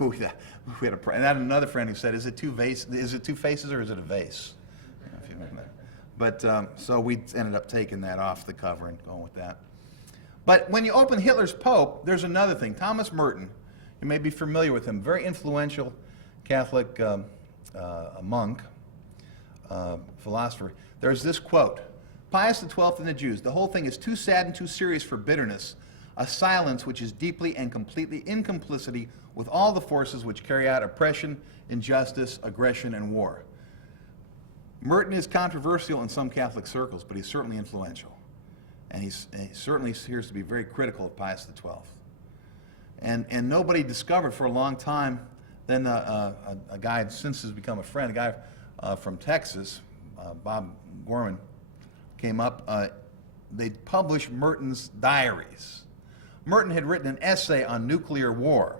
we had and I had another friend who said, "Is it two faces or is it a vase?" But so we ended up taking that off the cover and going with that. But when you open Hitler's Pope, there's another thing. Thomas Merton, you may be familiar with him, very influential Catholic monk, philosopher. There's this quote: "Pius XII and the Jews, the whole thing is too sad and too serious for bitterness, a silence which is deeply and completely in complicity with all the forces which carry out oppression, injustice, aggression, and war." Merton is controversial in some Catholic circles, but he's certainly influential. And he certainly appears to be very critical of Pius XII. And nobody discovered for a long time, then a guy since has become a friend, a guy from Texas, Bob Gorman, came up. They published Merton's diaries. Merton had written an essay on nuclear war,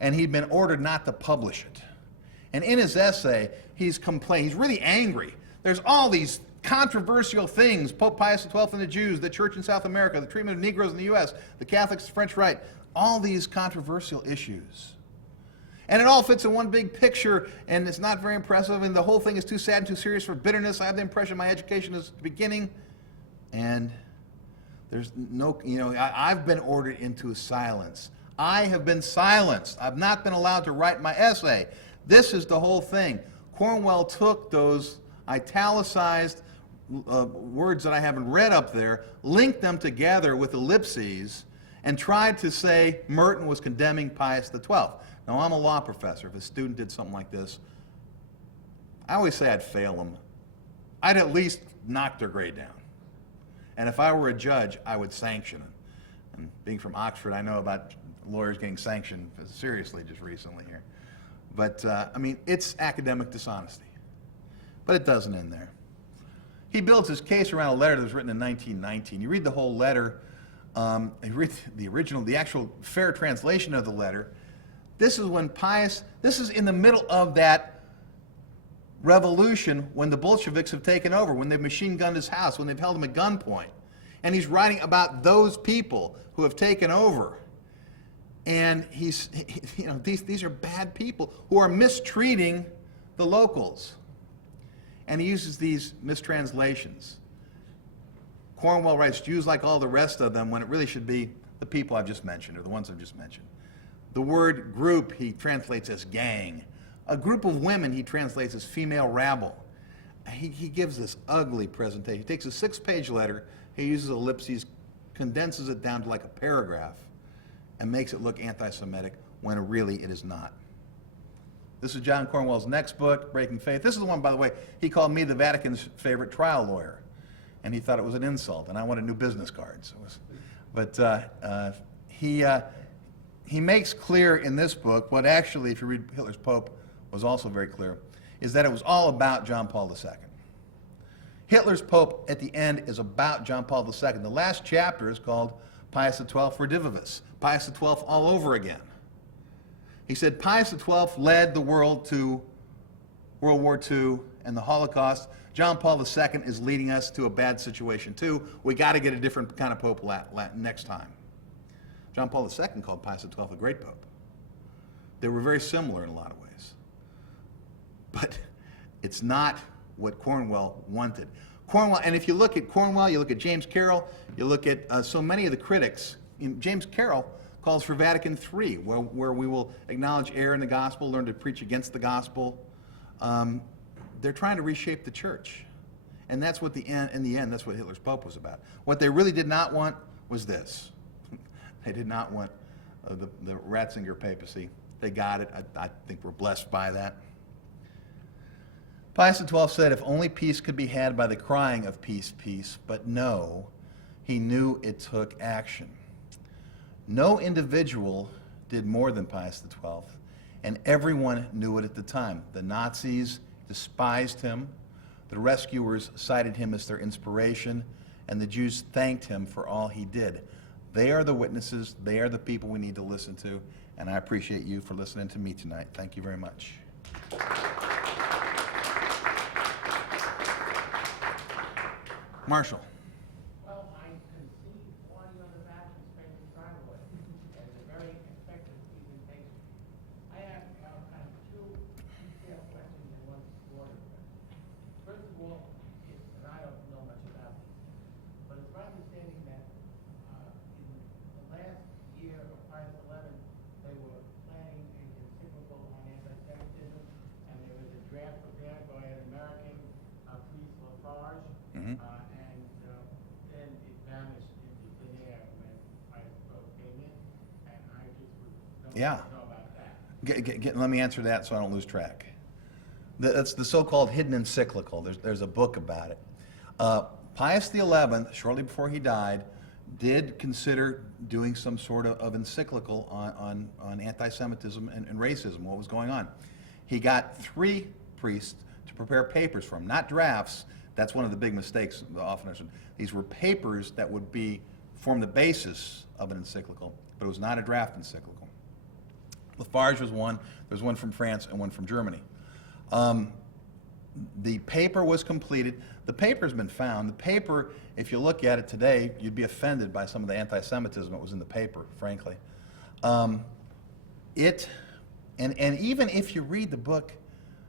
and he'd been ordered not to publish it. And in his essay, he's really angry. There's all these controversial things: Pope Pius XII and the Jews, the church in South America, the treatment of Negroes in the U.S., the Catholics, the French Right, all these controversial issues. And it all fits in one big picture, and it's not very impressive, and the whole thing is too sad and too serious for bitterness. I have the impression my education is beginning, and there's no, I've been ordered into silence. I have been silenced. I've not been allowed to write my essay. This is the whole thing. Cornwell took those italicized words that I haven't read up there, linked them together with ellipses, and tried to say Merton was condemning Pius XII. Now, I'm a law professor. If a student did something like this, I always say I'd fail them. I'd at least knock their grade down. And if I were a judge, I would sanction it. And being from Oxford, I know about lawyers getting sanctioned seriously just recently here. But, it's academic dishonesty. But it doesn't end there. He builds his case around a letter that was written in 1919. You read the whole letter, you read the actual fair translation of the letter. This is in the middle of that revolution when the Bolsheviks have taken over, when they've machine gunned his house, when they've held him at gunpoint. And he's writing about those people who have taken over. And these are bad people who are mistreating the locals. And he uses these mistranslations. Cornwell writes, "Jews like all the rest of them," when it really should be the people I've just mentioned, or the ones I've just mentioned. The word group he translates as gang. A group of women he translates as female rabble. He gives this ugly presentation. He takes a 6-page letter, he uses ellipses, condenses it down to like a paragraph, and makes it look anti-Semitic when really it is not. This is John Cornwell's next book, Breaking Faith. This is the one, by the way, he called me the Vatican's favorite trial lawyer, and he thought it was an insult, and I wanted new business cards. He makes clear in this book what actually, if you read Hitler's Pope, was also very clear, is that it was all about John Paul II. Hitler's Pope at the end is about John Paul II. The last chapter is called Pius XII Redivivus, Pius XII all over again. He said Pius XII led the world to World War II and the Holocaust. John Paul II is leading us to a bad situation too. We got to get a different kind of Pope next time. John Paul II called Pius XII a great Pope. They were very similar in a lot of ways. But it's not what Cornwell wanted. Cornwell, and if you look at Cornwell, you look at James Carroll, you look at so many of the critics, James Carroll calls for Vatican III, where we will acknowledge error in the gospel, learn to preach against the gospel. They're trying to reshape the church. And that's what in the end, that's what Hitler's Pope was about. What they really did not want was this. They did not want the Ratzinger papacy. They got it. I think we're blessed by that. Pius XII said, if only peace could be had by the crying of peace, peace, but no, he knew it took action. No individual did more than Pius XII, and everyone knew it at the time. The Nazis despised him, the rescuers cited him as their inspiration, and the Jews thanked him for all he did. They are the witnesses, they are the people we need to listen to, and I appreciate you for listening to me tonight. Thank you very much. Marshall. Well, I can see why you on the back and spending time with it. It's a very effective presentation. I have kind of two detailed questions and one broader question. First of all, and I don't know much about this, but it's my understanding that in the last year of Pius XI, they were planning an encyclical on anti-Semitism, and there was a draft prepared by an American priest, Lafarge. Mm-hmm. Then it vanished into thin air when Pius XII came in, and I just don't know about that. Let me answer that so I don't lose track. That's the so-called hidden encyclical. There's a book about it. Pius XI, shortly before he died, did consider doing some sort of encyclical on anti-Semitism and racism, what was going on. He got 3 priests to prepare papers for him, not drafts. That's one of the big mistakes often. These were papers that would form the basis of an encyclical, but it was not a draft encyclical. Lafarge was one. There was one from France and one from Germany. The paper was completed. The paper's been found. The paper, if you look at it today, you'd be offended by some of the anti-Semitism that was in the paper, frankly. And even if you read the book,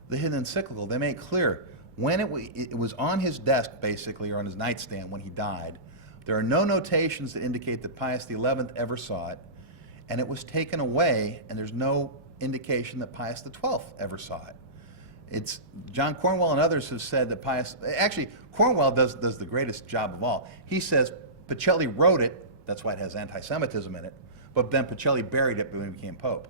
The Hidden Encyclical, they make clear when it was on his desk, basically, or on his nightstand when he died. There are no notations that indicate that Pius XI ever saw it, and it was taken away, and there's no indication that Pius XII ever saw it. It's John Cornwell and others have said that actually, Cornwell does the greatest job of all. He says Pacelli wrote it, that's why it has anti-Semitism in it, but then Pacelli buried it when he became Pope.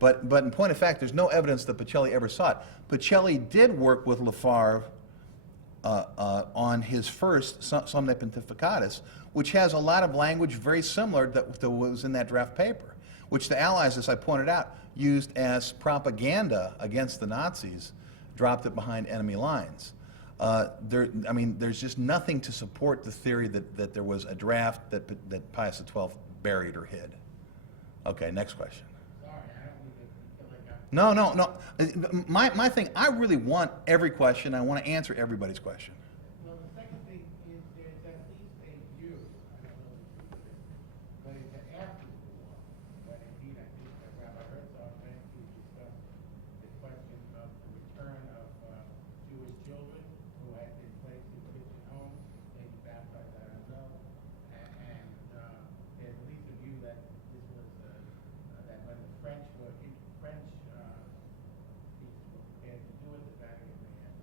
But in point of fact, there's no evidence that Pacelli ever saw it. Pacelli did work with Lefebvre on his first Somne Pontificatus, which has a lot of language very similar to what was in that draft paper, which the Allies, as I pointed out, used as propaganda against the Nazis, dropped it behind enemy lines. There's just nothing to support the theory that there was a draft that Pius XII buried or hid. Okay, next question. No. My thing, I really want every question. I want to answer everybody's question. Well, the second thing is there's at least a view, I don't know the truth of this, but it's after the war, when indeed I think that Rabbi Herzog went to discuss the question of the return of Jewish children who had been placed in Christian homes, maybe baptized, I don't know, and there's at least a view that this was, that when the French people were prepared to do it, the Vatican may have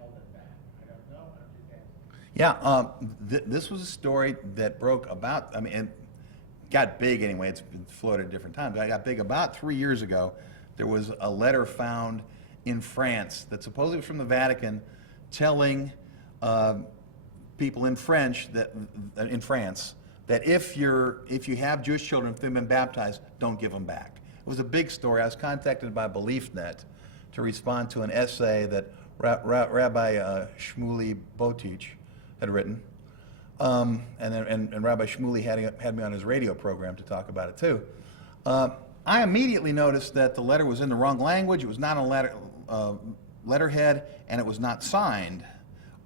held it back. I don't know, I'm just asking. Yeah, this was a story that broke about, and got big anyway, it's been floated at different times. I got big about 3 years ago. There was a letter found in France that supposedly was from the Vatican telling people in France that if you have Jewish children, if they've been baptized, don't give them back. It was a big story. I was contacted by BeliefNet to respond to an essay that Rabbi Shmuley Botich had written. And Rabbi Shmuley had me on his radio program to talk about it too. I immediately noticed that the letter was in the wrong language, it was not on letterhead, and it was not signed.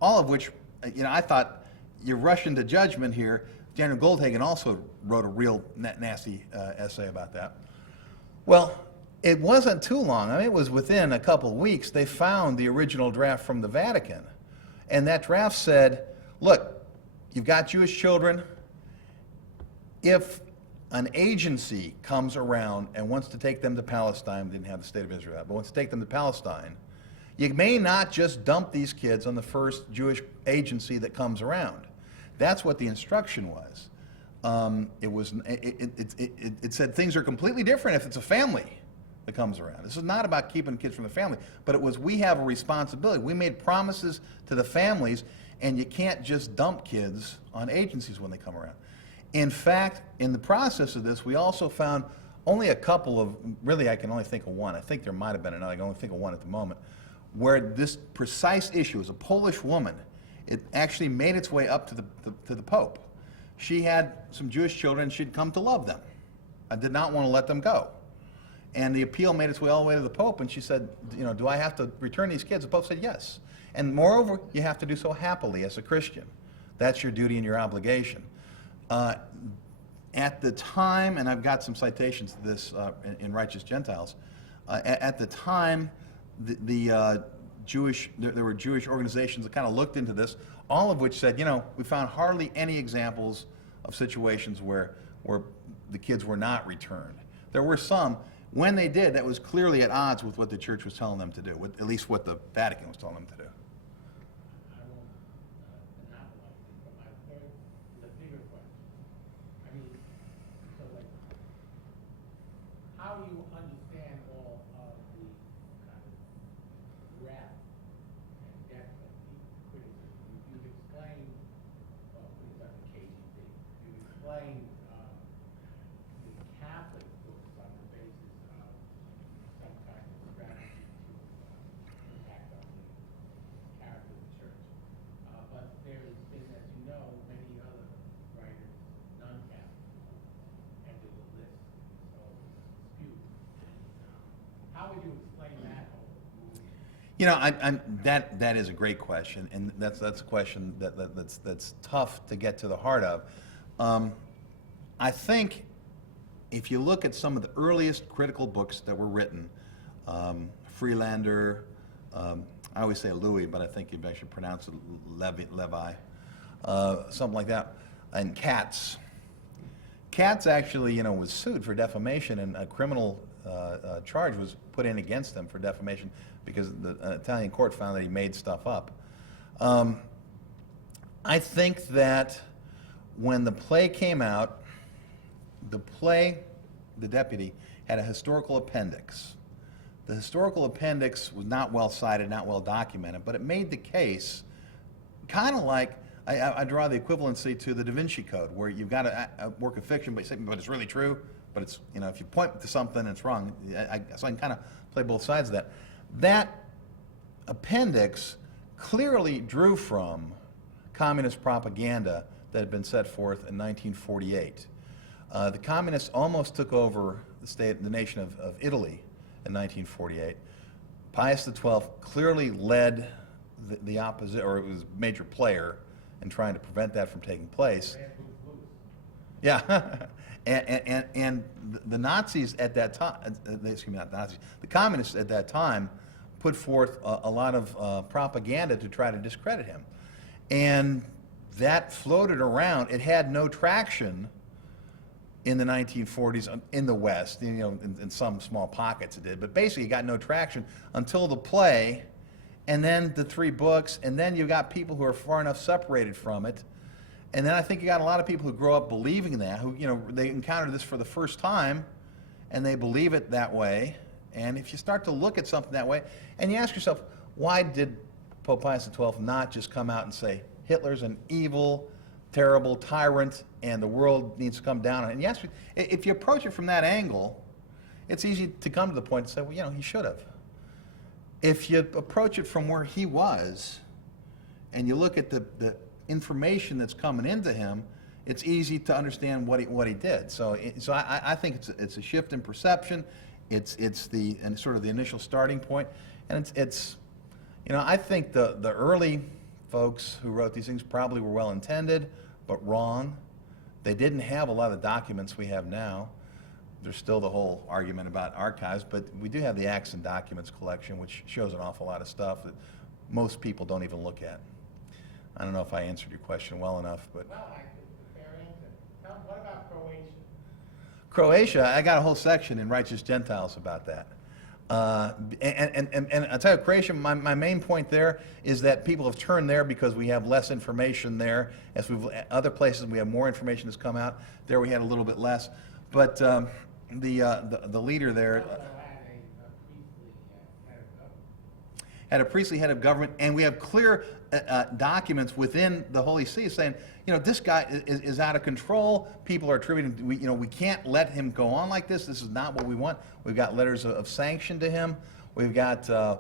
All of which, I thought, you're rushing to judgment here. Daniel Goldhagen also wrote a real nasty essay about that. Well, it wasn't too long. It was within a couple of weeks they found the original draft from the Vatican. And that draft said, look, you've got Jewish children. If an agency comes around and wants to take them to Palestine, didn't have the state of Israel yet, but wants to take them to Palestine, you may not just dump these kids on the first Jewish agency that comes around. That's what the instruction was. It said things are completely different if it's a family that comes around. This is not about keeping kids from the family, but it was, we have a responsibility. We made promises to the families, and you can't just dump kids on agencies when they come around. In fact, in the process of this, we also found only a couple of, really I can only think of one, I think there might have been another, I can only think of one at the moment, where this precise issue, as a Polish woman, it actually made its way up to the Pope. She had some Jewish children, she'd come to love them. I did not want to let them go. And the appeal made its way all the way to the Pope, and she said, you know, do I have to return these kids? The Pope said yes. And moreover, you have to do so happily as a Christian. That's your duty and your obligation. At the time, and I've got some citations to this in Righteous Gentiles, at the time, there were Jewish organizations that kind of looked into this, all of which said, you know, we found hardly any examples of situations where the kids were not returned. There were some. When they did, that was clearly at odds with what the church was telling them to do, with, at least what the Vatican was telling them to do. I won't monopolize it, but my third is a bigger question. I mean, so like, how do you understand all of the kind of wrath and death of the criticism? You've explained, well, put it on the KGB, you've explained the Catholic books on the basis of some kind of strategy to impact on the character of the church. But there has been, as you know, many other writers, non-Catholic, entered the list, so it's dispute. How would you explain that whole movement? You know, that is a great question, and that's a question that's tough to get to the heart of. I think if you look at some of the earliest critical books that were written, Freelander, I always say Louis, but I think you should pronounce it Levi, something like that, and Katz. Katz actually, you know, was sued for defamation, and a criminal charge was put in against him for defamation because the Italian court found that he made stuff up. I think that when the play came out, the Deputy, had a historical appendix. The historical appendix was not well cited, not well documented, but it made the case kind of like, I draw the equivalency to the Da Vinci Code, where you've got a work of fiction, but it's really true, but it's, you know, if you point to something and it's wrong, so I can kind of play both sides of that. That appendix clearly drew from communist propaganda that had been set forth in 1948. The communists almost took over the nation of Italy in 1948. Pius XII clearly led the opposite, or it was a major player in trying to prevent that from taking place. Yeah, and the Nazis at that time, excuse me, not Nazis, the communists at that time put forth a lot of propaganda to try to discredit him. And that floated around. It had no traction in the 1940s in the West, you know, in some small pockets it did, but basically it got no traction until the play, and then the 3 books, and then you got people who are far enough separated from it, and then I think you got a lot of people who grow up believing that, who, you know, they encounter this for the first time, and they believe it that way, and if you start to look at something that way, and you ask yourself, why did Pope Pius XII not just come out and say, Hitler's an evil, terrible tyrant, and the world needs to come down on it? And yes, if you approach it from that angle, it's easy to come to the point and say, well, you know, he should have. If you approach it from where he was, and you look at the information that's coming into him, it's easy to understand what he did. So I think it's a shift in perception. It's sort of the initial starting point, and it's you know, I think the early folks who wrote these things probably were well intended, but wrong. They didn't have a lot of the documents we have now. There's still the whole argument about archives, but we do have the Acts and Documents collection, which shows an awful lot of stuff that most people don't even look at. I don't know if I answered your question well enough, but. Well, I could, fair answer. What about Croatia? Croatia, I got a whole section in Righteous Gentiles about that. And I'll tell you, Croatia, my main point there is that people have turned there because we have less information there. As other places, we have more information that's come out. There we had a little bit less. But the leader there Also had a priestly head of government. had a priestly head of government, and we have clear documents within the Holy See saying, this guy is out of control. People are attributing, we can't let him go on like this. This is not what we want. We've got letters of sanction to him. We've got the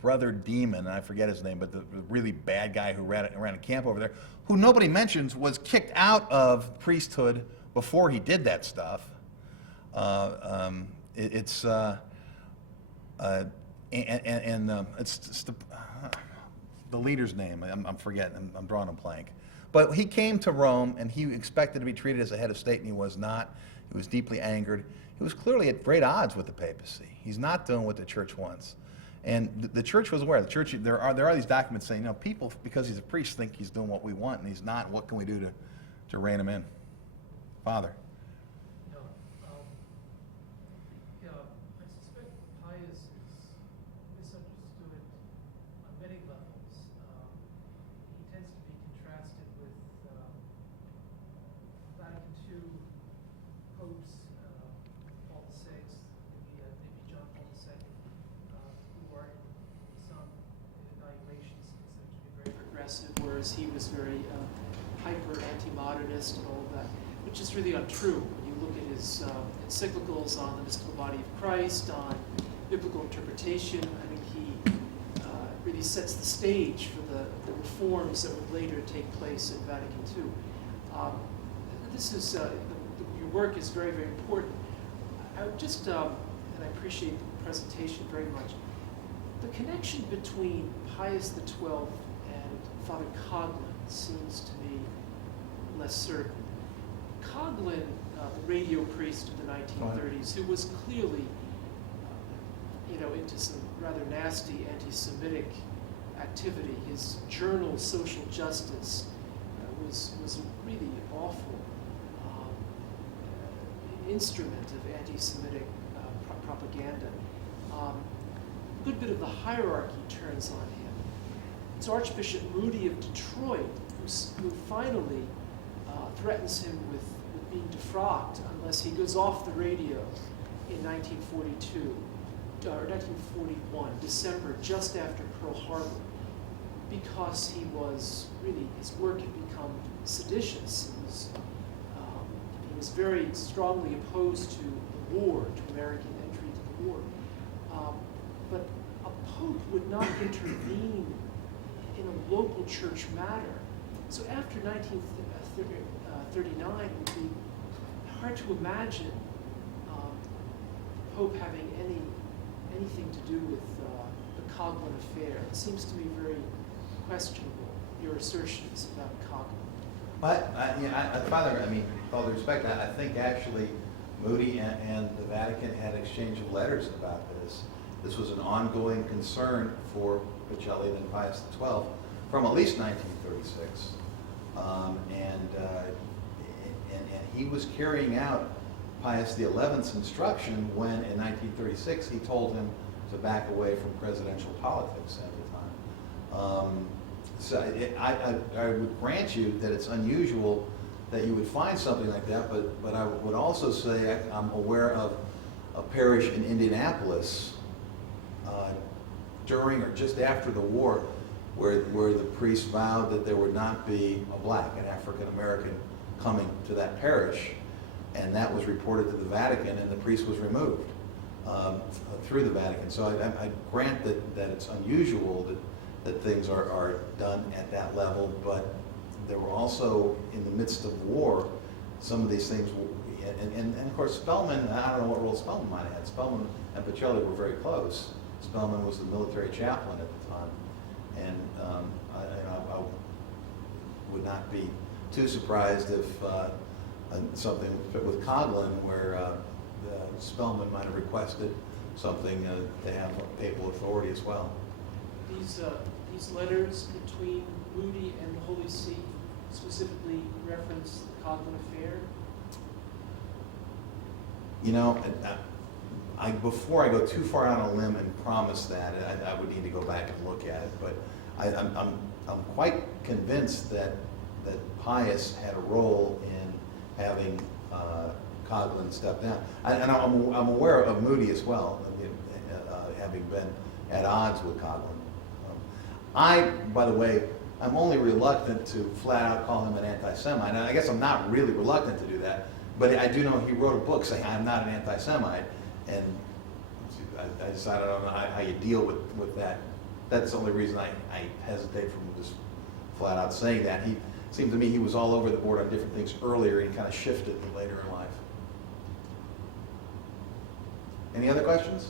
brother demon, I forget his name, but the really bad guy who ran a camp over there, who nobody mentions was kicked out of priesthood before he did that stuff. It's the leader's name. I'm forgetting. I'm drawing a blank. But he came to Rome, and he expected to be treated as a head of state, and he was not. He was deeply angered. He was clearly at great odds with the papacy. He's not doing what the church wants. And the church was aware. The church, there are these documents saying, people, because he's a priest, think he's doing what we want, and he's not. What can we do to rein him in? Father. No. I suspect Pius is misunderstood on many levels. He tends to be contrasted with Vatican II popes, Paul VI, maybe John Paul II, who are in some evaluations considered to be very progressive, whereas he was very hyper anti-modernist and all of that, which is really untrue. When you look at his encyclicals on the mystical body of Christ, on biblical interpretation, I mean, he really sets the stage for the reforms that would later take place in Vatican II. This is, your work is very, very important. I would just, and I appreciate the presentation very much, the connection between Pius XII and Father Coughlin seems to me less certain. Coughlin, the radio priest of the 1930s, who was clearly, into some rather nasty anti-Semitic activity. His journal, Social Justice, was a really awful instrument of anti-Semitic propaganda. A good bit of the hierarchy turns on him. It's Archbishop Moody of Detroit who finally threatens him with being defrocked unless he goes off the radio in 1942, or 1941, December, just after Pearl Harbor, because he his work had become seditious. He was very strongly opposed to the war, to American entry into the war. But a pope would not intervene in a local church matter. So after 1939, it would be hard to imagine the Pope having anything to do with the Coughlin affair. It seems to me very questionable, your assertions about Coughlin. But, Father, with all due respect, I think actually Moody and the Vatican had an exchange of letters about this. This was an ongoing concern for Pacelli and Pius XII from at least 1936. And he was carrying out Pius XI's instruction when, in 1936, he told him to back away from presidential politics at the time. I would grant you that it's unusual that you would find something like that, but I would also say I'm aware of a parish in Indianapolis during or just after the war where the priest vowed that there would not be a black, an African American, coming to that parish, and that was reported to the Vatican, and the priest was removed through the Vatican. So I grant that it's unusual that things are done at that level, but there were also, in the midst of war, some of these things, and of course Spellman, I don't know what role Spellman might have had. Spellman and Pacelli were very close. Spellman was the military chaplain at the time, and I would not be too surprised if something with Coughlin where Spellman might have requested something to have papal authority as well. These these letters between Moody and the Holy See specifically reference the Codman affair? You know, before I go too far out on a limb and promise that, I would need to go back and look at it, but I'm quite convinced that Pius had a role in having Coghlan step down. And I'm aware of Moody as well, having been at odds with Coghlan. By the way, I'm only reluctant to flat out call him an anti-Semite. And I guess I'm not really reluctant to do that, but I do know he wrote a book saying I'm not an anti-Semite, and I decided I don't know how you deal with that. That's the only reason I hesitate from just flat out saying that. He seemed to me he was all over the board on different things earlier, and he kind of shifted later in life. Any other questions?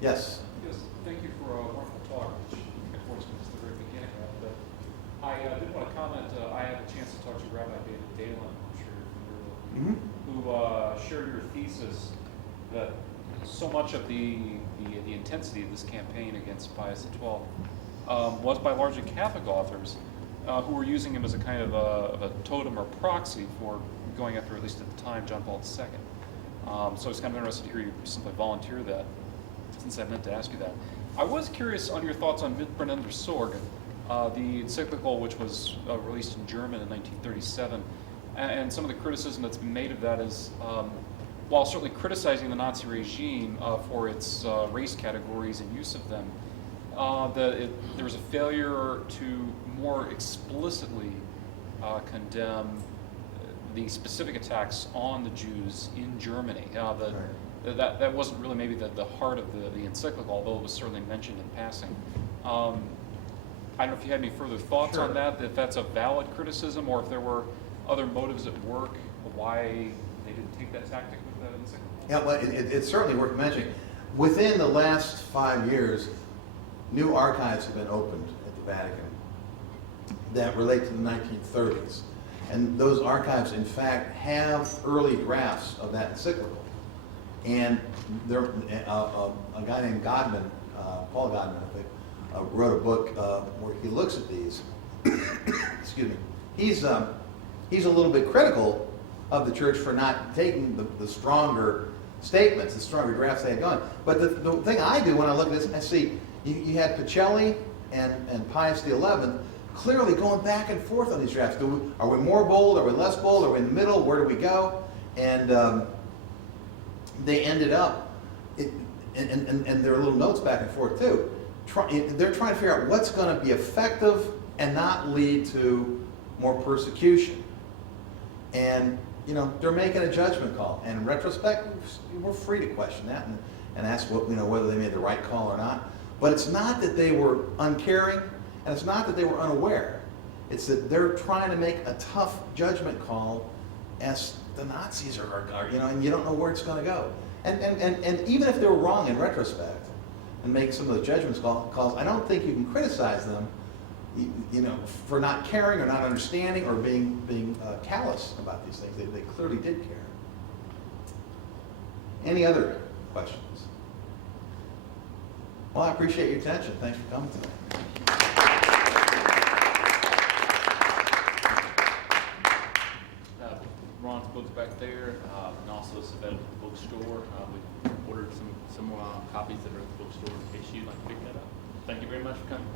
Yes. Yes, thank you for a wonderful talk, which unfortunately is the very beginning of. But I did want to comment. I had a chance to talk to Rabbi David Dalen, I'm sure you're familiar with, who shared your thesis that so much of the intensity of this campaign against Pius XII was by largely Catholic authors who were using him as a kind of a totem or proxy for going after, at least at the time, John Paul II. So I was kind of interested to hear you simply volunteer that, since I meant to ask you that. I was curious on your thoughts on Mitbrunnender Sorg, the encyclical which was released in German in 1937, and some of the criticism that's been made of that is, while certainly criticizing the Nazi regime for its race categories and use of them, there was a failure to more explicitly condemn the specific attacks on the Jews in Germany. That wasn't really maybe the heart of the encyclical, although it was certainly mentioned in passing. I don't know if you had any further thoughts on that, if that's a valid criticism, or if there were other motives at work, why they didn't take that tactic with that encyclical. Yeah, well, it's certainly worth mentioning. Within the last 5 years, new archives have been opened at the Vatican that relate to the 1930s. And those archives, in fact, have early drafts of that encyclical. And there, a guy named Godman, Paul Godman, I think, wrote a book where he looks at these. Excuse me. He's a little bit critical of the church for not taking the stronger statements, the stronger drafts they had going. But the thing I do when I look at this, I see you had Pacelli and Pius XI clearly going back and forth on these drafts. Are we more bold? Are we less bold? Are we in the middle? Where do we go? And they ended up, and there are little notes back and forth too. They're trying to figure out what's going to be effective and not lead to more persecution. And they're making a judgment call. And in retrospect, we're free to question that and ask whether they made the right call or not. But it's not that they were uncaring, and it's not that they were unaware. It's that they're trying to make a tough judgment call as the Nazis are and you don't know where it's going to go. And even if they were wrong in retrospect and make some of the judgment calls, I don't think you can criticize them, for not caring or not understanding or being callous about these things. They clearly did care. Any other questions? Well, I appreciate your attention. Thanks for coming today. Ron's book's back there, and also it's available at the bookstore. We ordered some more copies that are at the bookstore in case you'd like to pick that up. Thank you very much for coming.